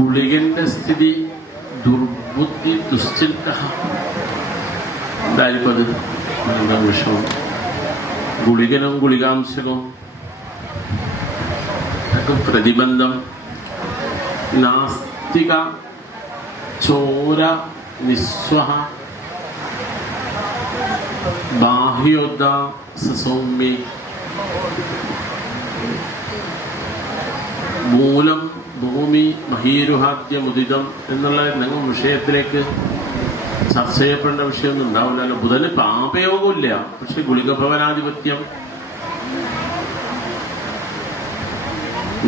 ഗുളികന്റെ സ്ഥിതി ദുർബുദ്ധി ദുശ്ചിന്ത. എന്തായാലും അത് വിഷമം. ഗുളികനും ഗുളികാംശകവും പ്രതിബന്ധം. നാസ്തിക ചോര നിസ്വഹ ബാഹ്യോദ സൗമ്യ. മൂലം ഭൂമി മഹീരുഹാദ്യമുദിതം എന്നുള്ള എന്തെങ്കിലും വിഷയത്തിലേക്ക് ചർച്ച ചെയ്യപ്പെടേണ്ട വിഷയമൊന്നും ഉണ്ടാവില്ലല്ലോ. ബുധന് പാപയോഗമില്ല, പക്ഷെ ഗുളികഭവനാധിപത്യം.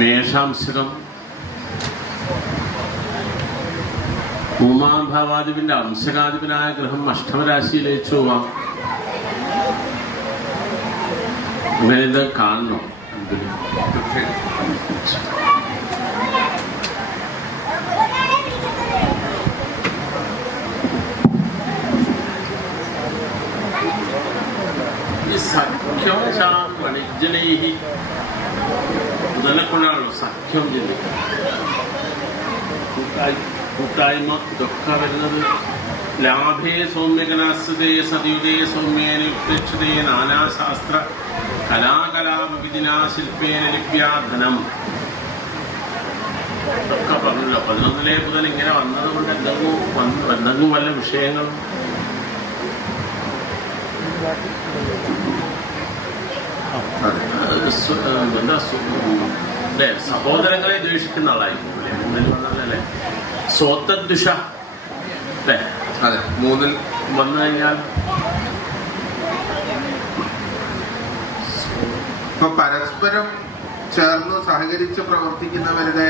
മേഷാംശകം മൂന്നാം ഭാവാധിപന്റെ അംശകാധിപനായ ഗ്രഹം അഷ്ടമരാശിയിലേക്ക് പോവാം. അങ്ങനെ ഇത് കാണണോ? സഖ്യം വണിജ്ജനൈഹി ബുധനെക്കൊണ്ടാണല്ലോ സഖ്യം ചിന്തിക്കുക. കൂട്ടായ്മ ഇതൊക്കെ വരുന്നത്. ലാഭേ സൗമ്യകനാസ്തേ സതിയുദേ സൗമ്യേന യുക്തേ നാനാശാസ്ത്ര കലാകലാവിദിനാ ശില്പേന ലിപ്യാധനം. ഇതൊക്കെ പറഞ്ഞല്ലോ. 11 ബുധൻ ഇങ്ങനെ വന്നത് കൊണ്ട് എന്തെങ്കിലും വല്ല വിഷയങ്ങൾ സഹോദരങ്ങളെ ദ്വേഷിക്കുന്ന ആളായിരിക്കും അല്ലേ? സ്വത്തദ്ദുഷ അല്ലേ? അതെ, 3 വന്നു കഴിഞ്ഞാൽ ഇപ്പൊ പരസ്പരം ചേർന്ന് സഹകരിച്ച് പ്രവർത്തിക്കുന്നവരുടെ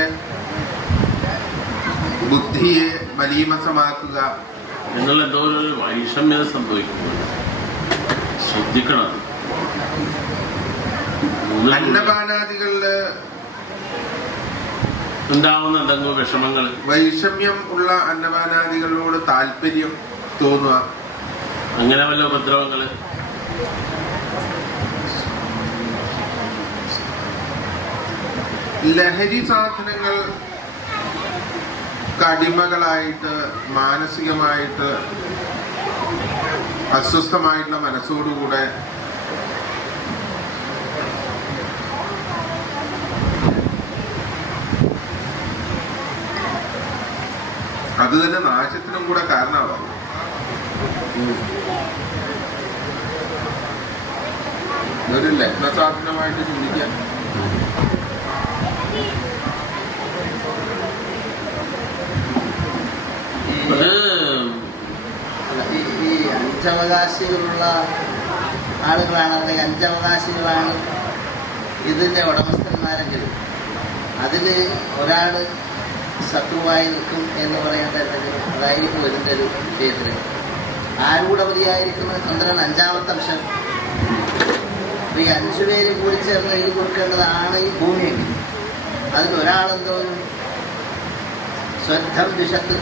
ബുദ്ധിയെ മലീമസമാക്കുക എന്നുള്ള എന്തോ ഒരു വൈഷമ്യത സംഭവിക്കുന്നത് ശ്രദ്ധിക്കണം. അന്നപാനാദികളില് ഉണ്ടാവുന്ന എന്തെങ്കിലും വിഷമങ്ങൾ, വൈഷമ്യം ഉള്ള അന്നപാനാദികളോട് താല്പര്യം തോന്നുക, അങ്ങനെ വല്ല ഉപദ്രവങ്ങള്. ലഹരി സാധനങ്ങൾ കടിമകളായിട്ട് മാനസികമായിട്ട് അസ്വസ്ഥമായിട്ടുള്ള മനസ്സോടുകൂടെ അത് തന്നെ നാശത്തിനും കൂടെ കാരണമാകും. ഇതൊരു ലഗ്നസാധനമായിട്ട് ചിന്തിക്കാൻ ഈ അഞ്ചവകാശികളുള്ള ആളുകളാണ്, അല്ലെങ്കിൽ അഞ്ചവകാശികളാണ് ഇതിൻ്റെ ഉടമസ്ഥന്മാരെങ്കിലും അതിൽ ഒരാൾ ശത്രുവായി നിൽക്കും എന്ന് പറയേണ്ടതെങ്കിൽ അതായിരിക്കും ഇതിൻ്റെ ഒരു വിഷയത്തിൽ. ആരൂഢപതിയായിരിക്കുന്ന ചന്ദ്രൻ 5ാമത്തെ അംശം. ഈ 5 പേര് കൂടി ചേർന്ന് എഴുതി കൊടുക്കേണ്ടതാണ് ഈ ഭൂമിയെങ്കിൽ അതിൽ ഒരാളെന്തോ ശ്രദ്ധം ദിശത്ത്.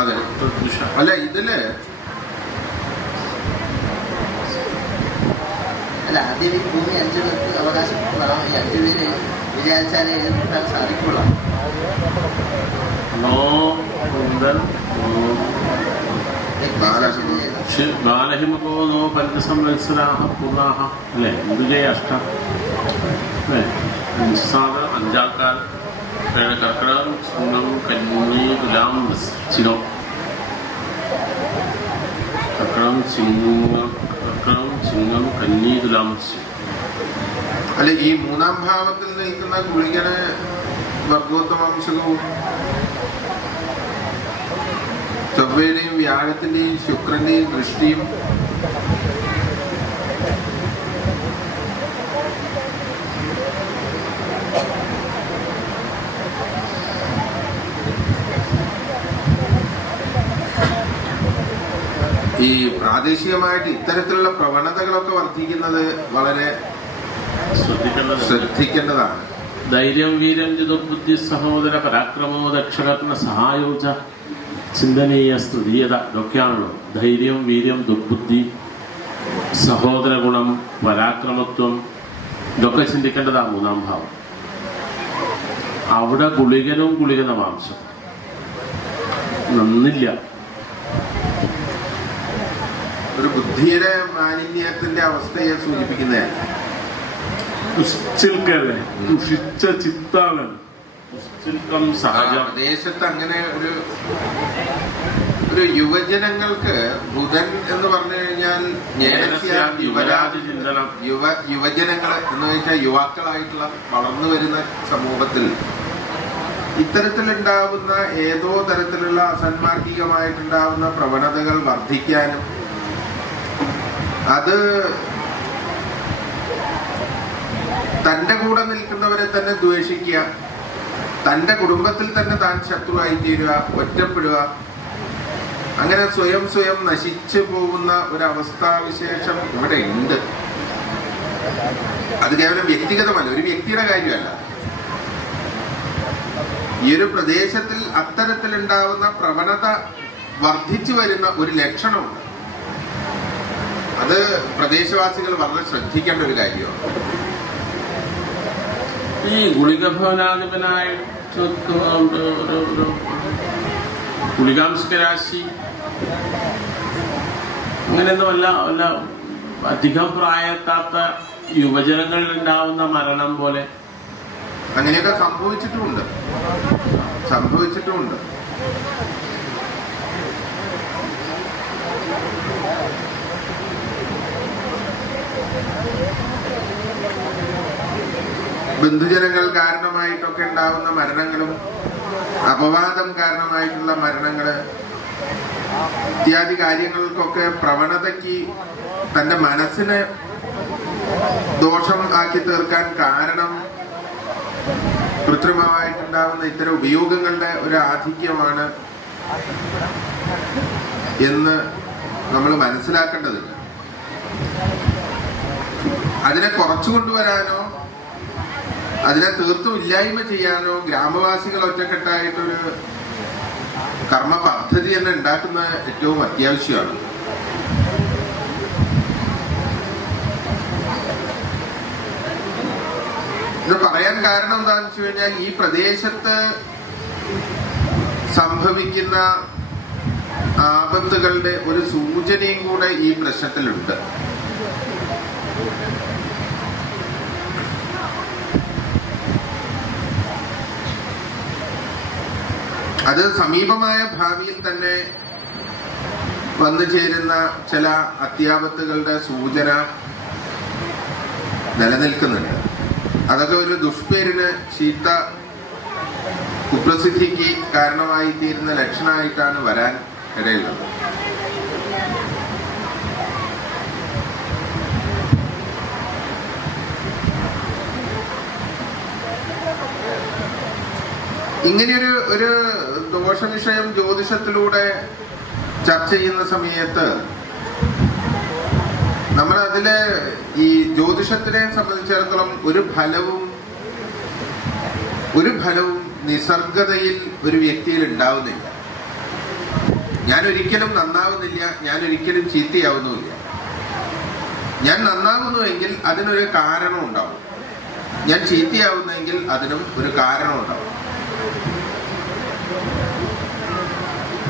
അതെ, അല്ല ഇതില് അല്ല ആദ്യം ഈ ഭൂമി 5 പേർക്ക് അവകാശപ്പെട്ടതാണ്. ഈ 5 പേര് വിചാരിച്ചാലേ എഴുതിക്കാൻ സാധിക്കുള്ളൂ. ബാലഹിമകോനോ പഞ്ചസംവത്സരാഹ പൂർണ്ണാഹ അല്ലേ? ഇന്ദുജയ അഷ്ടം അല്ലേ? അഞ്ചാക്കാൽ കർക്കിടകം ചിങ്ങം കന്നി തുലാം വൃശ്ചികം. കർക്കിടകം ചിങ്ങം കന്നി തുലാം വൃശ്ചികം. അല്ല, ഈ 3ാം ഭാവത്തിൽ നിൽക്കുന്ന ഗുളികന് വർഗോത്തമാംശകവും ചൊവ്വയുടെയും വ്യാഴത്തിന്റെയും ശുക്രന്റെയും ദൃഷ്ടിയും ഈ പ്രാദേശികമായിട്ട് ഇത്തരത്തിലുള്ള പ്രവണതകളൊക്കെ വർദ്ധിക്കുന്നത് വളരെ ശ്രദ്ധിക്കേണ്ടതാണ്. ധൈര്യം വീര്യം ചതുർബുദ്ധി സഹോദര പരാക്രമോ ദക്ഷരത്ന സഹായോച ചിന്തനീയ സ്തുതീയത. ഇതൊക്കെയാണല്ലോ ധൈര്യം, വീര്യം, ദുർബുദ്ധി, സഹോദര ഗുണം, പരാക്രമത്വം. ഇതൊക്കെ ചിന്തിക്കേണ്ടതാണ് 3ാം ഭാവം. അവിടെ ഗുളികനും ഗുളികന മാംസം നന്നില്ല. ഒരു ബുദ്ധിയുടെ മാലിന്യത്തിന്റെ അവസ്ഥയെ സൂചിപ്പിക്കുന്നതാണ്. ദുശ്ചിൽക്കല്ലേ, ദുഷിച്ച ചിത്താണ് ദുശ്ചിൽക്കം സഹജം. ദേശത്ത് അങ്ങനെ ഒരു യുവജനങ്ങൾക്ക് ബുധൻ എന്ന് പറഞ്ഞു കഴിഞ്ഞാൽ യുവജനങ്ങൾ എന്ന് വെച്ചാൽ യുവാക്കളായിട്ടുള്ള വളർന്നു വരുന്ന സമൂഹത്തിൽ ഇത്തരത്തിലുണ്ടാവുന്ന ഏതോ തരത്തിലുള്ള അസന്മാർഗികമായിട്ടുണ്ടാവുന്ന പ്രവണതകൾ വർദ്ധിക്കാനും അത് തന്റെ കൂടെ നിൽക്കുന്നവരെ തന്നെ ദ്വേഷിക്കുക, തന്റെ കുടുംബത്തിൽ തന്നെ താൻ ശത്രുവായി തീരുക, ഒറ്റപ്പെടുക, അങ്ങനെ സ്വയം നശിച്ചു പോകുന്ന ഒരവസ്ഥാവിശേഷം ഇവിടെ ഉണ്ട്. അത് കേവലം വ്യക്തിഗതമല്ല, ഒരു വ്യക്തിയുടെ കാര്യമല്ല. ഈ ഒരു പ്രദേശത്തിൽ അത്തരത്തിലുണ്ടാവുന്ന പ്രവണത വർദ്ധിച്ചു വരുന്ന ഒരു ലക്ഷണമുണ്ട്. അത് പ്രദേശവാസികൾ വളരെ ശ്രദ്ധിക്കേണ്ട ഒരു കാര്യമാണ്. ഈ ഗുളികഭവനാധിപനായിട്ട് ഗുളികാംശ രാശി അങ്ങനെയൊന്നുമല്ല, വല്ല അധികം പ്രായത്താത്ത യുവജനങ്ങളിൽ ഉണ്ടാവുന്ന മരണം പോലെ അങ്ങനെയൊക്കെ സംഭവിച്ചിട്ടുമുണ്ട്. ബന്ധുജനങ്ങൾ കാരണമായിട്ടൊക്കെ ഉണ്ടാവുന്ന മരണങ്ങളും അപവാദം കാരണമായിട്ടുള്ള മരണങ്ങള് ഇത്യാദി കാര്യങ്ങൾക്കൊക്കെ പ്രവണതയ്ക്ക് തന്റെ മനസ്സിനെ ദോഷം ആക്കി തീർക്കാൻ കാരണം കൃത്രിമമായിട്ടുണ്ടാവുന്ന ഇത്തരം ഉപയോഗങ്ങളുടെ ഒരു ആധിക്യമാണ് എന്ന് നമ്മൾ മനസ്സിലാക്കേണ്ടതുണ്ട്. അതിനെ കുറച്ചു കൊണ്ടുവരാനോ അതിനെ തീർത്തും ഇല്ലായ്മ ചെയ്യാനോ ഗ്രാമവാസികൾ ഒറ്റക്കെട്ടായിട്ടൊരു കർമ്മ പദ്ധതി തന്നെ ഉണ്ടാക്കുന്നത് ഏറ്റവും അത്യാവശ്യമാണ്. ഇത് പറയാൻ കാരണം എന്താണെന്ന് വെച്ച് കഴിഞ്ഞാൽ ഈ പ്രദേശത്ത് സംഭവിക്കുന്ന ആപത്തുകളുടെ ഒരു സൂചനയും കൂടെ ഈ പ്രശ്നത്തിലുണ്ട്. അത് സമീപമായ ഭാവിയിൽ തന്നെ വന്നു ചേരുന്ന ചില അത്യാപത്തുകളുടെ സൂചന നിലനിൽക്കുന്നുണ്ട്. അതൊക്കെ ഒരു ദുഷ്പേരിന്, ചീത്ത കുപ്രസിദ്ധിക്ക് കാരണമായി തീരുന്ന ലക്ഷണമായിട്ടാണ് വരാൻ ഇടയുള്ളത്. ഇങ്ങനെയൊരു ഒരു ദോഷവിഷയം ജ്യോതിഷത്തിലൂടെ ചർച്ച ചെയ്യുന്ന സമയത്ത് നമ്മൾ അതില് ഈ ജ്യോതിഷത്തിനെ സംബന്ധിച്ചിടത്തോളം ഒരു ഫലവും നിസർഗതയിൽ ഒരു വ്യക്തിയിൽ ഉണ്ടാവുന്നില്ല. ഞാൻ ഒരിക്കലും നന്നാവുന്നില്ല, ഞാൻ ഒരിക്കലും ചീത്തയാവുന്നുമില്ല. ഞാൻ നന്നാവുന്നുവെങ്കിൽ അതിനൊരു കാരണം ഉണ്ടാവും, ഞാൻ ചീത്തയാവുന്നെങ്കിൽ അതിനും ഒരു കാരണം ഉണ്ടാവും.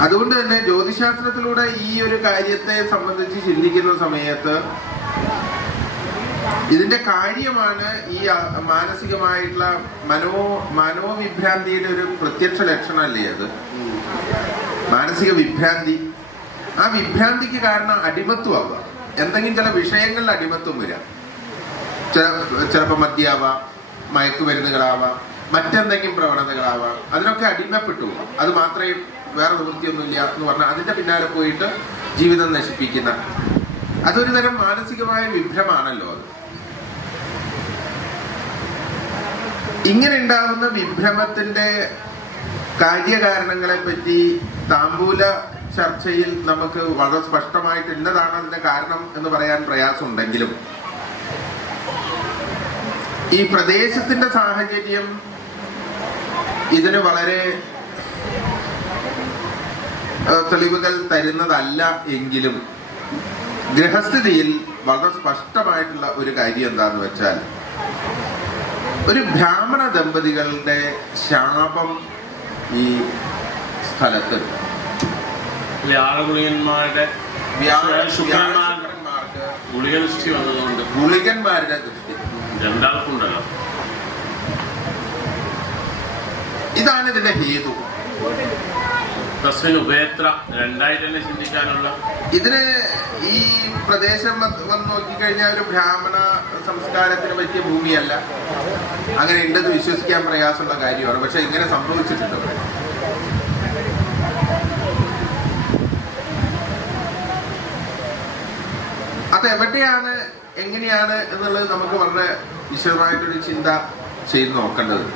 അതുകൊണ്ട് തന്നെ ജ്യോതിശാസ്ത്രത്തിലൂടെ ഈ ഒരു കാര്യത്തെ സംബന്ധിച്ച് ചിന്തിക്കുന്ന സമയത്ത് ഇതിന്റെ കാര്യമാണ് ഈ മാനസികമായിട്ടുള്ള മനോവിഭ്രാന്തിയുടെ ഒരു പ്രത്യക്ഷ ലക്ഷണമല്ലേ അത്, മാനസിക വിഭ്രാന്തി. ആ വിഭ്രാന്തിക്ക് കാരണം അടിമത്വമാവുക, എന്തെങ്കിലും ചില വിഷയങ്ങളിൽ അടിമത്വം വരാം. ചിലപ്പോൾ മദ്യാവാം, മയക്കുമരുന്നുകളാവാം, മറ്റെന്തെങ്കിലും പ്രവണതകളാവാം. അതിനൊക്കെ അടിമപ്പെട്ടു. അത് മാത്രമേ, വേറെ നിവൃത്തിയൊന്നുമില്ല എന്ന് പറഞ്ഞാൽ അതിന്റെ പിന്നാലെ പോയിട്ട് ജീവിതം നശിപ്പിക്കുന്ന അതൊരു തരം മാനസികമായ വിഭ്രമാണല്ലോ. അത് ഇങ്ങനെ ഉണ്ടാകുന്ന വിഭ്രമത്തിന്റെ കാര്യകാരണങ്ങളെ പറ്റി താമ്പൂല ചർച്ചയിൽ നമുക്ക് വളരെ സ്പഷ്ടമായിട്ട് ഇന്നതാണ് അതിന്റെ കാരണം എന്ന് പറയാൻ പ്രയാസമുണ്ടെങ്കിലും ഈ പ്രദേശത്തിന്റെ സാഹചര്യം ഇതിന് വളരെ തെളിവുകൾ തരുന്നതല്ല എങ്കിലും ഗ്രഹസ്ഥിതിയിൽ വളരെ സ്പഷ്ടമായിട്ടുള്ള ഒരു കാര്യം എന്താന്ന് വെച്ചാൽ ഒരു ബ്രാഹ്മണ ദമ്പതികളുടെ ശാപം ഈ സ്ഥലത്ത് ഗുളികന്മാരുടെ ഗുളിക ദൃഷ്ടി വന്നതുകൊണ്ട് ഗുളികന്മാരുടെ ദൃഷ്ടി രണ്ടാൾക്കുണ്ടല്ലോ. ഇതാണ് ഇതിന്റെ ഹേതു. തസ്മിൻ ഉപേത്ര രണ്ടായിട്ട് തന്നെ ചിന്തിക്കാനുള്ള. ഇതിന് ഈ പ്രദേശം വന്ന് നോക്കിക്കഴിഞ്ഞാൽ ഒരു ബ്രാഹ്മണ സംസ്കാരത്തിന് പറ്റിയ ഭൂമിയല്ല. അങ്ങനെ ഉണ്ടെന്ന് വിശ്വസിക്കാൻ പ്രയാസമുള്ള കാര്യമാണ്. പക്ഷെ ഇങ്ങനെ സംഭവിച്ചിട്ടുണ്ട്. അതെവിടെയാണ്, എങ്ങനെയാണ് എന്നുള്ളത് നമുക്ക് വളരെ വിശദമായിട്ടൊരു ചിന്ത ചെയ്ത് നോക്കേണ്ടത്.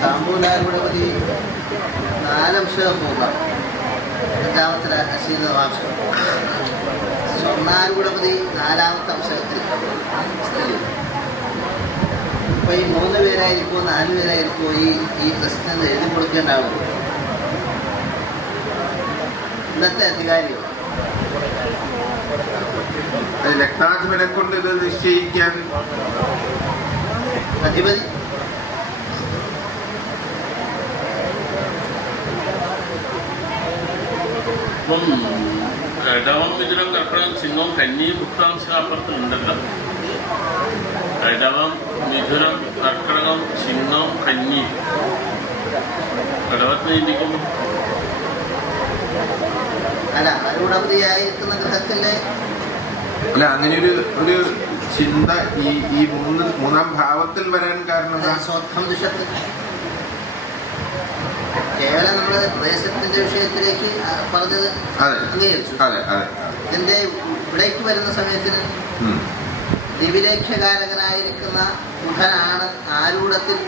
താമ്പൂലാരുടെ 4 അംശം പോകാം. 5ാമത്തെ അശീലവാംശം. സ്വർണ്ണാരൂഢപതി 4ാമത്തെ അംശത്തിൽ സ്ഥിതി. ഇപ്പൊ ഈ 3 പേരായിരിക്കോ 4 പേരായിരിക്കോ ഈ പ്രശ്നം എഴുതി കൊടുക്കേണ്ട ആളുകൾ ഇന്നത്തെ അധികാരികൾ. ലഗ്നാധിപനെ കൊണ്ട് ഇത് നിശ്ചയിക്കാൻ അധിപതി ഇപ്പം ഇടവം മിഥുനം കർക്കിടകം ചിങ്ങവും കന്നിയും പുത്താംശം അപ്പുറത്തുണ്ടല്ലോ. ഇടവം മിഥുനം കർക്കിടകം ചിങ്ങവും കന്നിയും ഇടവത്തിന് ചിന്തിക്കുമ്പോൾ അല്ല ആരൂഢപതിയായിരിക്കുന്ന ഗ്രഹത്തിലെ അല്ല അങ്ങനെ ഒരു ചിന്ത ഈ മൂന്നാം ഭാവത്തിൽ വരാൻ കാരണം സ്വത്വം ദിശത്തിൽ കേവലം നമ്മൾ പ്രദേശത്തിന്റെ വിഷയത്തിലേക്ക് പറഞ്ഞത് അംഗീകരിച്ചു. ഇതിന്റെ ഇവിടേക്ക് വരുന്ന സമയത്തിന് ദിവിലേഖ്യകാരകനായിരിക്കുന്ന ബുധനാണ് ആരൂഢത്തിൽ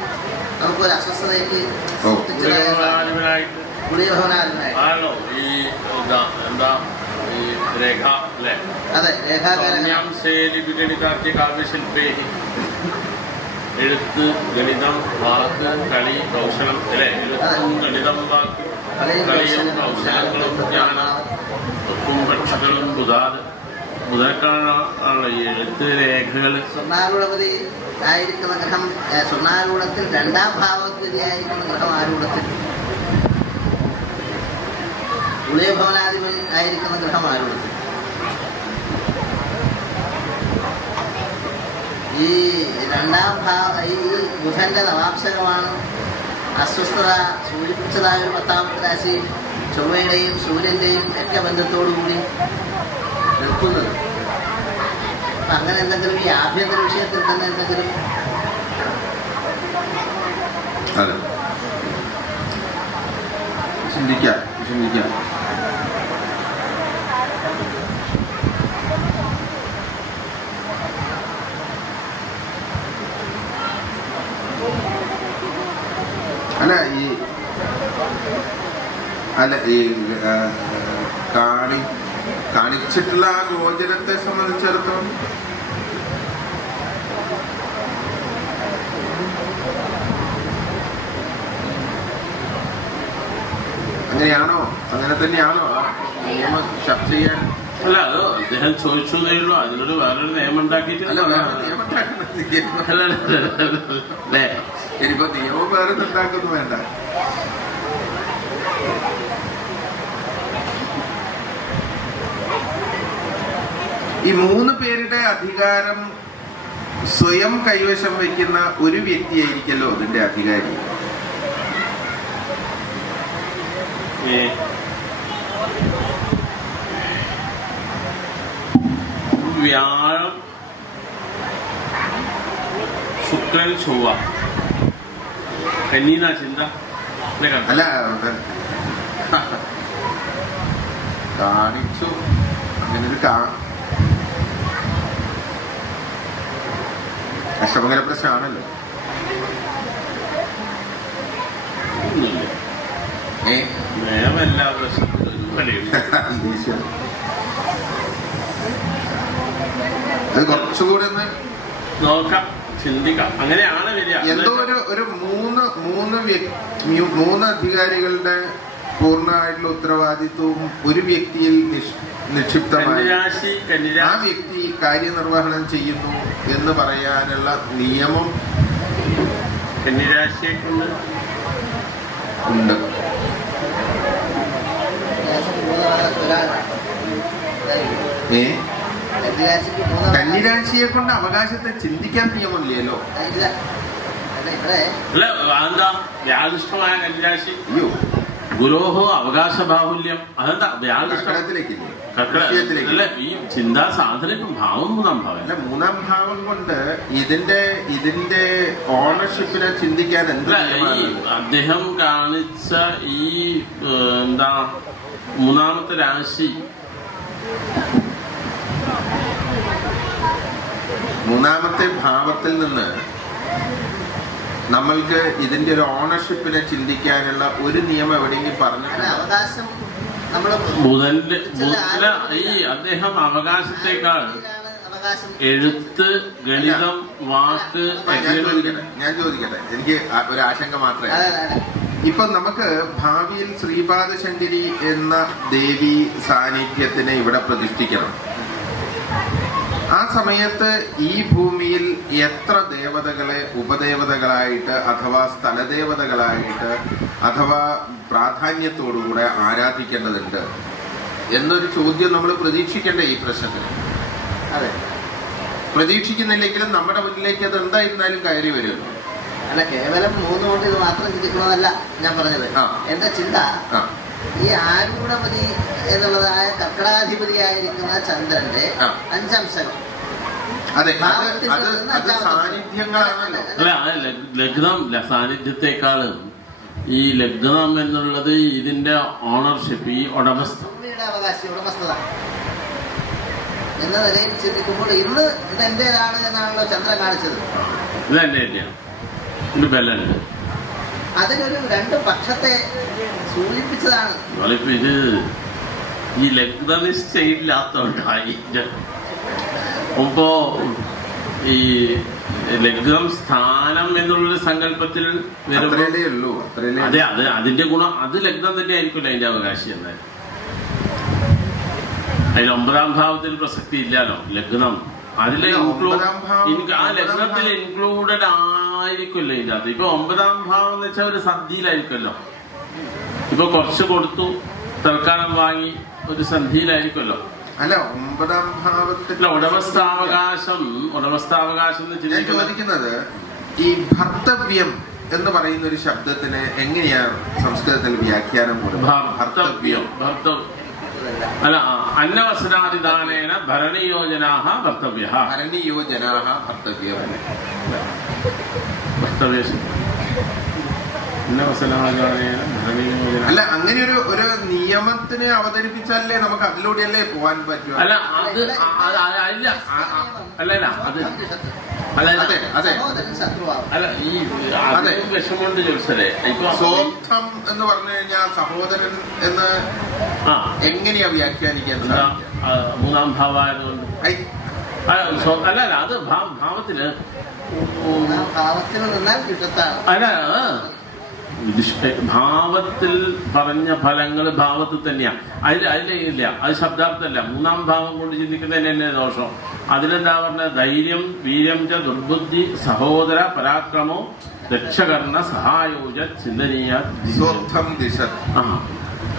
നമുക്കൊരു അസ്വസ്ഥതയ്ക്ക് അതെ എഴുത്ത്, ഗണിതം, വാക്ക്, കളി, കൗശലം അല്ലെ? എഴുത്തും ഗണിതം, വാക്ക്, കളിയും കൗശലങ്ങളും ജ്ഞാനം, ഒക്കും പക്ഷികളും ബുധക്കാണുള്ള ഈ എഴുത്ത് രേഖകൾ. സ്വർണ്ണാരൂഢപതി ആയിരിക്കുന്ന ഗ്രഹം സ്വർണ്ണാരൂഢത്തിൽ 2ാം ഭാവത്തിലായിരിക്കുന്ന ഗ്രഹം ആരൂഢത്തിൽ. ഗുളികഭവനാധിപൻ ആയിരിക്കുന്ന ഗ്രഹം ആരൂഢത്തിൽ. ഈ 2ാം ഈ ബുധന്റെ നവാംശകമാണ് അസ്വസ്ഥത സൂചിപ്പിച്ചതായ ഒരു 10ാമത്തെ രാശി ചൊവ്വയുടെയും സൂര്യന്റെയും ഒക്കെ ബന്ധത്തോടുകൂടി നിൽക്കുന്നത്. അപ്പം അങ്ങനെ എന്തെങ്കിലും ഈ ആഭ്യന്തര വിഷയത്തിൽ തന്നെ എന്തെങ്കിലും ചിന്തിക്കാം. ഈ കാണിച്ചിട്ടുള്ള ആ ഗോചരത്തെ സംബന്ധിച്ചിടത്തോളം അങ്ങനെയാണോ, അങ്ങനെ തന്നെയാണോ നിയമം ചർച്ച ചെയ്യാൻ? അല്ല, അത് അദ്ദേഹം ചോദിച്ചതേ ഉള്ളൂ. അതിനൊരു വേറൊരു നിയമം ഉണ്ടാക്കിയിട്ട് ഇനിയിപ്പോ നിയമം വേറെ ഉണ്ടാക്കുന്നു വേണ്ട. ഈ 3 പേരുടെ അധികാരം സ്വയം കൈവശം വയ്ക്കുന്ന ഒരു വ്യക്തിയായിരിക്കല്ലോ അതിന്റെ അധികാരി. വ്യാഴം, ശുക്രൻ, ചൊവ്വ, കന്നീന ചിന്ത അല്ല കാണിച്ചു. അങ്ങനെ ഒരു അഷ്ടമംഗല പ്രശ്നമാണല്ലോ. ഒന്നുമില്ല. ഏ നിയമല്ലാ പ്രശ്നത്തിലും അത് കുറച്ചുകൂടി ഒന്ന് നോക്കാം, ചിന്തിക്കാം. അങ്ങനെയാണ് വരിക. എന്തോ ഒരു മൂന്ന് അധികാരികളുടെ പൂർണ്ണമായിട്ടുള്ള ഉത്തരവാദിത്വവും ഒരു വ്യക്തിയിൽ നിക്ഷിപ്തമായി ആ വ്യക്തി കാര്യനിർവഹണം ചെയ്യുന്നു എന്ന് പറയാനുള്ള നിയമം കന്നിരാശിയെ കൊണ്ട് ഉണ്ട്. കന്നിരാശിയെ കൊണ്ട് അവകാശത്തെ ചിന്തിക്കാൻ നിയമമില്ലല്ലോ. അല്ല, അതെന്താ വ്യാധിഷ്ഠമായ കന്നിരാശി? അയ്യോ, ഗുരോഹോ അവകാശ ബാഹുല്യം. അതെന്താ കർക്കിടകത്തിലേക്കില്ലേ? അല്ല, ഈ ചിന്താ സാധന ഇപ്പം ഭാവം മൂന്നാം ഭാവം അല്ല, മൂന്നാം ഭാവം കൊണ്ട് ഇതിന്റെ ഓണർഷിപ്പിനെ ചിന്തിക്കാൻ ഈ അദ്ദേഹം കാണിച്ച ഈ എന്താ മൂന്നാമത്തെ രാശി, മൂന്നാമത്തെ ഭാവത്തിൽ നിന്ന് നമ്മൾക്ക് ഇതിന്റെ ഒരു ഓണർഷിപ്പിനെ ചിന്തിക്കാനുള്ള ഒരു നിയമം എവിടെയെങ്കിലും പറഞ്ഞിട്ടുണ്ട്? ബുധന്റെ ഈ അദ്ദേഹം അവകാശത്തെക്കാൾ എഴുത്ത്, ഗണിതം, വാക്ക്. ഞാൻ ചോദിക്കട്ടെ, എനിക്ക് ഒരു ആശങ്ക മാത്രമേ. ഇപ്പൊ നമുക്ക് ഭാവിയിൽ ശ്രീപാദശങ്കരി എന്ന ദേവി സാന്നിധ്യത്തിനെ ഇവിടെ പ്രതിഷ്ഠിക്കണം. ആ സമയത്ത് ഈ ഭൂമിയിൽ എത്ര ദേവതകളെ ഉപദേവതകളായിട്ട് അഥവാ സ്ഥലദേവതകളായിട്ട് അഥവാ പ്രാധാന്യത്തോടുകൂടെ ആരാധിക്കേണ്ടതുണ്ട് എന്നൊരു ചോദ്യം നമ്മൾ പ്രതീക്ഷിക്കേണ്ട ഈ പ്രശ്നത്തിന്. അതെ, പ്രതീക്ഷിക്കുന്നില്ലെങ്കിലും നമ്മുടെ മുന്നിലേക്ക് അത് എന്തായിരുന്നാലും കയറി വരുമല്ലോ. അല്ല, കേവലം 3 കൊണ്ട് ഇത് മാത്രം ചിന്തിക്കണമെന്നല്ല ഞാൻ പറഞ്ഞത്. എന്റെ ചിന്ത ഈ ആരൂഢപതി എന്നുള്ളതായ കർക്കടാധിപതിയായിരിക്കുന്ന ചന്ദ്രന്റെ 5 അംശങ്ങൾ. അതെ, അത് സാന്നിധ്യങ്ങളാണല്ലോ. അല്ല, ലഗ്നം സാന്നിധ്യത്തെക്കാളും ഈ ലഗ്നം എന്നുള്ളത് ഇതിന്റെ ഓണർഷിപ്പ്, ഈ ഭൂമിയുടെ ഉടമസ്ഥത എന്ന നിലയിൽ ചിന്തിക്കുമ്പോൾ ഇന്ന് ഇത് എന്റേതാണ് എന്നാണല്ലോ ചന്ദ്രൻ കാണിച്ചത്. ഇത് തന്നെ തന്നെയാണ്, ഇത് ബലുണ്ട്. അതിനൊരു 2 പക്ഷത്തെ സൂചിപ്പിച്ചതാണ്. ഇത് ഈ ലഗ്നനിശ്ചയില്ലാത്തോണ്ടായി. ഇപ്പോ ഈ ലഗ്നം സ്ഥാനം എന്നുള്ളൊരു സങ്കല്പത്തിൽ അതെ, അതിന്റെ ഗുണം അത് ലഗ്നം തന്നെ ആയിരിക്കുമല്ലോ അതിന്റെ അവകാശി. എന്നാലും അതിൽ 9ാം ഭാവത്തിൽ പ്രസക്തി ഇല്ലല്ലോ. ലഗ്നം അതിലെ ആ ലഗ്നത്തിൽ ഇൻക്ലൂഡഡ് ആയിരിക്കുമല്ലോ ഇതിന്റെ അത്. ഇപ്പൊ 9ാം ഭാവം എന്ന് വെച്ചാൽ ഒരു സന്ധിയിലായിരിക്കുമല്ലോ. ഇപ്പൊ കുറച്ച് കൊടുത്തു, തൽക്കാലം വാങ്ങി, ഒരു സന്ധിയിലായിരിക്കുമല്ലോ. അല്ല, 9ാം ഭാവത്തിൽ ഉടമസ്ഥാവകാശം ഞാൻ ചോദിക്കുന്നത് ഈ ഭർത്തവ്യം എന്ന് പറയുന്ന ഒരു ശബ്ദത്തിന് എങ്ങനെയാണ് സംസ്കൃതത്തിൽ വ്യാഖ്യാനം കൊടുക്കുന്നത്? ഭർത്തവ്യം അല്ല, അന്നവസനാദിദാനേന ഭരണിയോജനാഹ ഭർത്തവ്യഃ. ഭരണിയോജനാഹ ഭർത്തവ്യം. അല്ല, അങ്ങനെ ഒരു നിയമത്തിനെ അവതരിപ്പിച്ചാലേ നമുക്ക് അതിലൂടെയല്ലേ പോവാൻ പറ്റൂ. അല്ല, അത് അല്ല അത് അല്ല, ഈ വിഷമുണ്ട് ചോദിച്ചതേ. ഇപ്പൊ സ്വത്വം എന്ന് പറഞ്ഞു കഴിഞ്ഞാൽ സഹോദരൻ എന്ന് എങ്ങനെയാ വ്യാഖ്യാനിക്കാൻ? 3ാം ഭാവമായതുകൊണ്ട് അല്ല, അത് ഭാവത്തില് അല്ല, ഭാവത്തിൽ പറഞ്ഞ ഫലങ്ങൾ ഭാവത്തിൽ തന്നെയാണ്. അതിലില്ല, അത് ശബ്ദാർത്ഥമല്ല. 3ാം ഭാവം കൊണ്ട് ചിന്തിക്കുന്നതിന് തന്നെ ദോഷം. അതിലെന്താ പറഞ്ഞ ധൈര്യം, വീര്യം ച ദുർബുദ്ധി, സഹോദര പരാക്രമോ, ദക്ഷകർണ സഹായോജ ചിന്തനീയ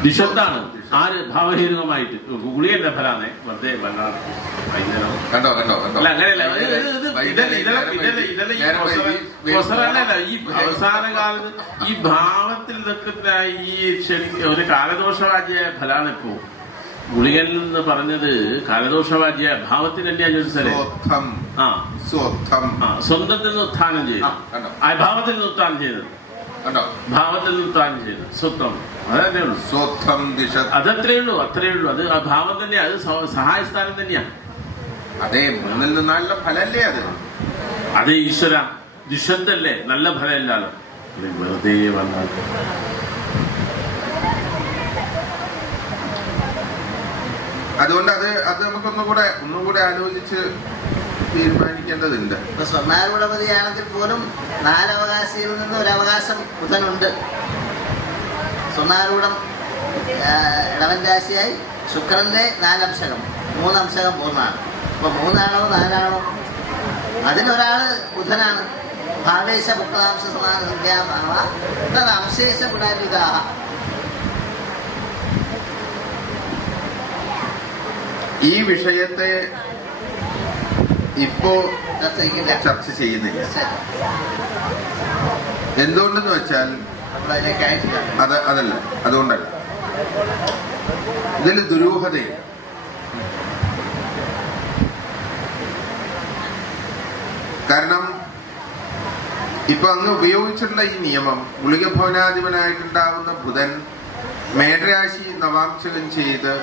ദിശത്താണ്. ആര് ഭാവഹീനമായിട്ട് ഗുളിയന്റെ ഫലാന്നെ വെറുതെ കണ്ടോ അല്ല, അങ്ങനെയല്ല. ഈ അവസാന കാലത്ത് ഈ ഭാവത്തിൽ നിൽക്കുന്ന ഈ ഒരു കാലദോഷവാദ്യ ഫലാണ്. ഇപ്പോ ഗുളികൻ എന്ന് പറഞ്ഞത് കാലദോഷവാദ്യ ഭാവത്തിന് തന്നെയാണ് ചോദിച്ചത്. സ്വന്തത്തിൽ നിന്ന് ഉത്ഥാനം ചെയ്തു, ഭാവത്തിൽ നിന്ന് ഉത്ഥാനം ചെയ്തത്, ഭാവത്തിൽ നിന്ന് ഉത്ഥാനം ചെയ്തു സ്വത്വം. അതല്ലേ ഉള്ളൂ, സ്വത്വം ദിശ. അത്രേ ഉള്ളൂ. അത് ആ ഭാവം തന്നെയാണ്, അത് സഹായസ്ഥാനം തന്നെയാണ്. അതെ, മുന്നിൽ നിന്നുള്ള ഫലല്ലേ അത്. അതേ ഈശ്വര ദുഷ്യന്തല്ലേ, നല്ല ഫലമില്ലാലോ, വെറുതെ വന്നാൽ. അതുകൊണ്ട് അത് നമുക്കൊന്നും കൂടെ ആലോചിച്ച് തീരുമാനിക്കേണ്ടതുണ്ട്. ഇപ്പൊ സ്വർണ്ണാരൂഢപതിയാണെങ്കിൽ പോലും 4 അവകാശിയിൽ നിന്ന് ഒരു അവകാശം ബുധനുണ്ട്. സ്വർണ്ണാരൂഢം ഇടവൻ രാശിയായി ശുക്രന്റെ 4 അംശകം, 3 അംശകം പൂർണ്ണമാണ്. അപ്പൊ 3 ആണോ 4 ആണോ, അതിനൊരാള് ബുധനാണ്. ഭാവേശ മുക്താംശ സമാന സംഖ്യാഭാവ തത് അംശേഷ ഗുണാന്വിതാഹ. ഈ വിഷയത്തെ ഇപ്പോ ചർച്ച ചെയ്യുന്നില്ല. എന്തുകൊണ്ടെന്ന് വെച്ചാൽ അതല്ല, അതുകൊണ്ടല്ല, ഇതിൽ ദുരൂഹതയില്ല. കാരണം ഇപ്പൊ അങ്ങ് ഉപയോഗിച്ചിട്ടുള്ള ഈ നിയമം, ഗുളിക ഭവനാധിപനായിട്ടുണ്ടാവുന്ന ബുധൻ മേടരാശി നവാംശകം ചെയ്ത്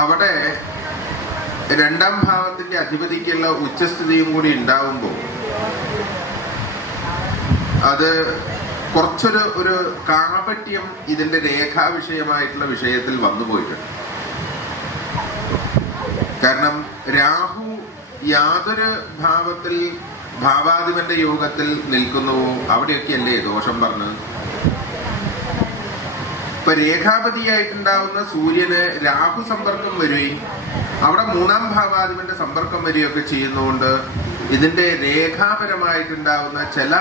അവിടെ 2ാം ഭാവത്തിന്റെ അധിപതിക്കുള്ള ഉച്ചസ്ഥിതിയും കൂടി ഉണ്ടാവുമ്പോൾ അത് കുറച്ചൊരു കാപട്യം ഇതിന്റെ രേഖാവിഷയമായിട്ടുള്ള വിഷയത്തിൽ വന്നുപോയിട്ടുണ്ട്. കാരണം രാഹു യാതൊരു ഭാവത്തിൽ ഭാവാധിപന്റെ യോഗത്തിൽ നിൽക്കുന്നുവോ അവിടെയൊക്കെയല്ലേ ദോഷം പറഞ്ഞത്. ഇപ്പൊ രേഖാപതിയായിട്ടുണ്ടാവുന്ന സൂര്യന് രാഹു സമ്പർക്കം വരികയും അവിടെ 3ാം ഭാവാധിപന്റെ സമ്പർക്കം വരികയൊക്കെ ചെയ്യുന്നതുകൊണ്ട് ഇതിന്റെ രേഖാപരമായിട്ടുണ്ടാവുന്ന ചില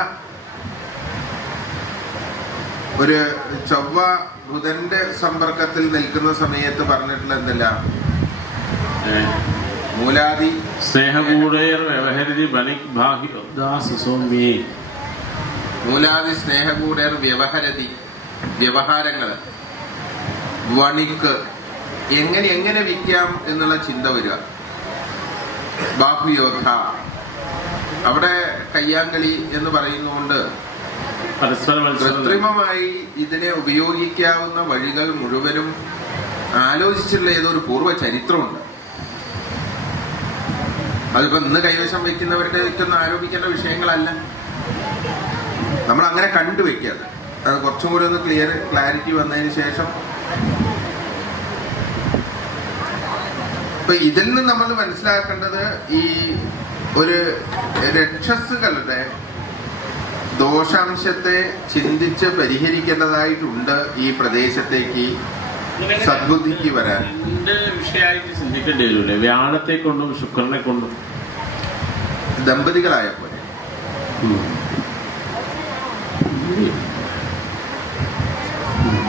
ഒരു ചൊവ്വ ബുധന്റെ സമ്പർക്കത്തിൽ നിൽക്കുന്ന സമയത്ത് പറഞ്ഞിട്ടുള്ള എന്തല്ല, മൂലാദി മൂലാദി സ്നേഹകൂടേർ വ്യവഹരതി, വ്യവഹാരങ്ങള്, വണിക്ക് എങ്ങനെ വിൽക്കാം എന്നുള്ള ചിന്ത വരിക. ബാഹുയോദ്ധ അവിടെ കയ്യാങ്കളി എന്ന് പറയുന്നതുകൊണ്ട് കൃത്രിമമായി ഇതിനെ ഉപയോഗിക്കാവുന്ന വഴികൾ മുഴുവനും ആലോചിച്ചുള്ള ഏതൊരു പൂർവ്വ ചരിത്രമുണ്ട്. അതിപ്പോ ഇന്ന് കൈവശം വയ്ക്കുന്നവരുടെ ഒന്നും ആരോപിക്കേണ്ട വിഷയങ്ങളല്ല. നമ്മൾ അങ്ങനെ കണ്ടുവെക്കാതെ അത് കുറച്ചും കൂടി ഒന്ന് ക്ലാരിറ്റി വന്നതിന് ശേഷം ഇപ്പൊ ഇതിൽ നിന്ന് നമ്മൾ മനസ്സിലാക്കേണ്ടത് ഈ ഒരു രക്ഷസുകളുടെ ദോഷാംശത്തെ ചിന്തിച്ച് പരിഹരിക്കേണ്ടതായിട്ടുണ്ട് ഈ പ്രദേശത്തേക്ക് സദ്ബുദ്ധിക്ക് വരാൻ. വിഷയമായിട്ട് ചിന്തിക്കേണ്ടി വരില്ലേ, വ്യാഴത്തെ കൊണ്ടും ശുക്രനെ കൊണ്ടും ദമ്പതികളായ പോലെ.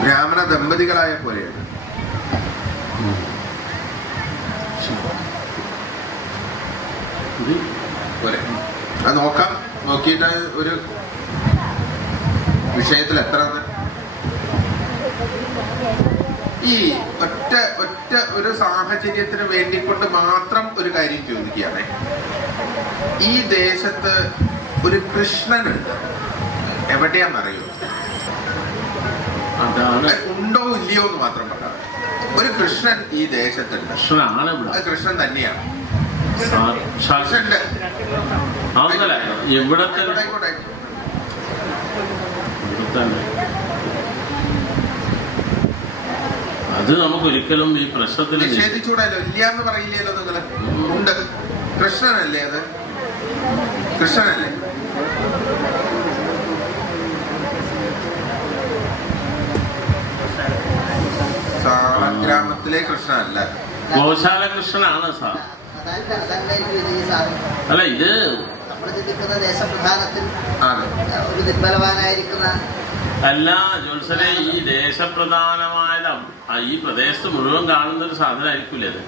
ബ്രാഹ്മണ ദമ്പതികളായ പോലെയാണ്. അത് നോക്കാം, നോക്കിയിട്ട് ഒരു വിഷയത്തിൽ എത്ര ഈ ഒറ്റ ഒരു സാഹചര്യത്തിന് വേണ്ടിക്കൊണ്ട് മാത്രം ഒരു കാര്യം ചോദിക്കുകയാണ്. ഈ ദേശത്ത് ഒരു കൃഷ്ണനുണ്ട്, എവിടെയാണെന്നറിയോ? ഉണ്ടോ ഇല്ലയോ എന്ന് മാത്രം പറയാം. ഒരു കൃഷ്ണൻ ഈ ദേശത്തുണ്ട്, അത് കൃഷ്ണൻ തന്നെയാണ്. അത് നമുക്കൊരിക്കലും ഈ പ്രശ്നത്തിൽ നിഷേധിച്ചൂടല്ലോ. ഇല്ല എന്ന് പറയില്ലല്ലോ നിങ്ങള്. ഉണ്ട്, കൃഷ്ണനല്ലേ അത്, കൃഷ്ണനല്ലേ? ഗ്രാമത്തിലെ കൃഷ്ണനല്ല, ഗോശാല കൃഷ്ണനാണ് സാർ. അല്ല, ഇത് അല്ല ജോത്സനെ, ഈ ദേശപ്രധാനമായ ഈ പ്രദേശത്ത് മുഴുവൻ കാണുന്ന ഒരു സാധനമായിരിക്കില്ലേ അത്?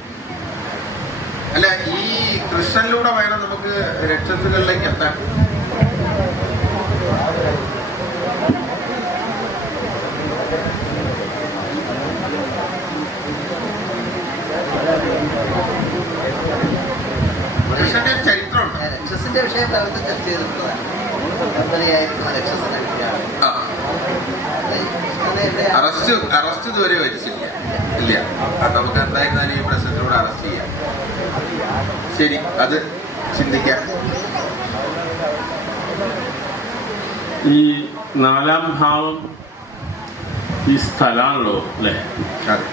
അല്ല, ഈ കൃഷ്ണനിലൂടെ വേണം നമുക്ക് രക്ഷസുകളിലേക്ക് എത്താൻ. കൃഷ്ണന്റെ ചരിത്രമുണ്ട്. രക്ഷസിന്റെ വിഷയം പലർക്കും ചർച്ച ചെയ്തിട്ടുള്ളതാണ്. അറസ്റ്റ് ഇതുവരെ വരിച്ചില്ല. ഇല്ല, നമുക്ക് എന്തായിരുന്നാലും ഈ പ്രശ്നത്തിലൂടെ അറസ്റ്റ് ചെയ്യാം. ശരി, അത് ചിന്തിക്കാൻ. ഈ 4-ാം ഭാവം ഈ സ്ഥലമാണല്ലോ അല്ലേ? അതെ.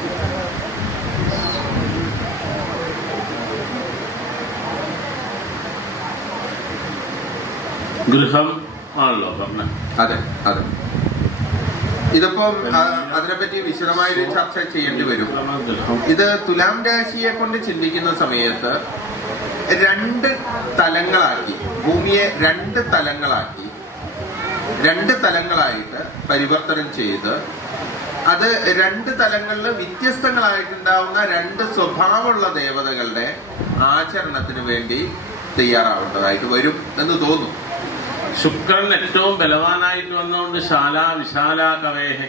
ഗൃഹം ആണല്ലോ പറഞ്ഞ. അതെ അതെ. ഇതിപ്പം അതിനെപ്പറ്റി വിശദമായൊരു ചർച്ച ചെയ്യേണ്ടി വരും. ഇത് തുലാം രാശിയെ കൊണ്ട് ചിന്തിക്കുന്ന സമയത്ത് 2 തലങ്ങളാക്കി, ഭൂമിയെ 2 തലങ്ങളായിട്ട് പരിവർത്തനം ചെയ്ത് അത് 2 തലങ്ങളിൽ വ്യത്യസ്തങ്ങളായിട്ടുണ്ടാവുന്ന 2 സ്വഭാവമുള്ള ദേവതകളുടെ ആചരണത്തിന് വേണ്ടി തയ്യാറാവേണ്ടതായിട്ട് വരും എന്ന് തോന്നുന്നു. ശുക്രൻ ഏറ്റവും ബലവാനായിട്ട് വന്നുകൊണ്ട് വിശാല കവേഹ,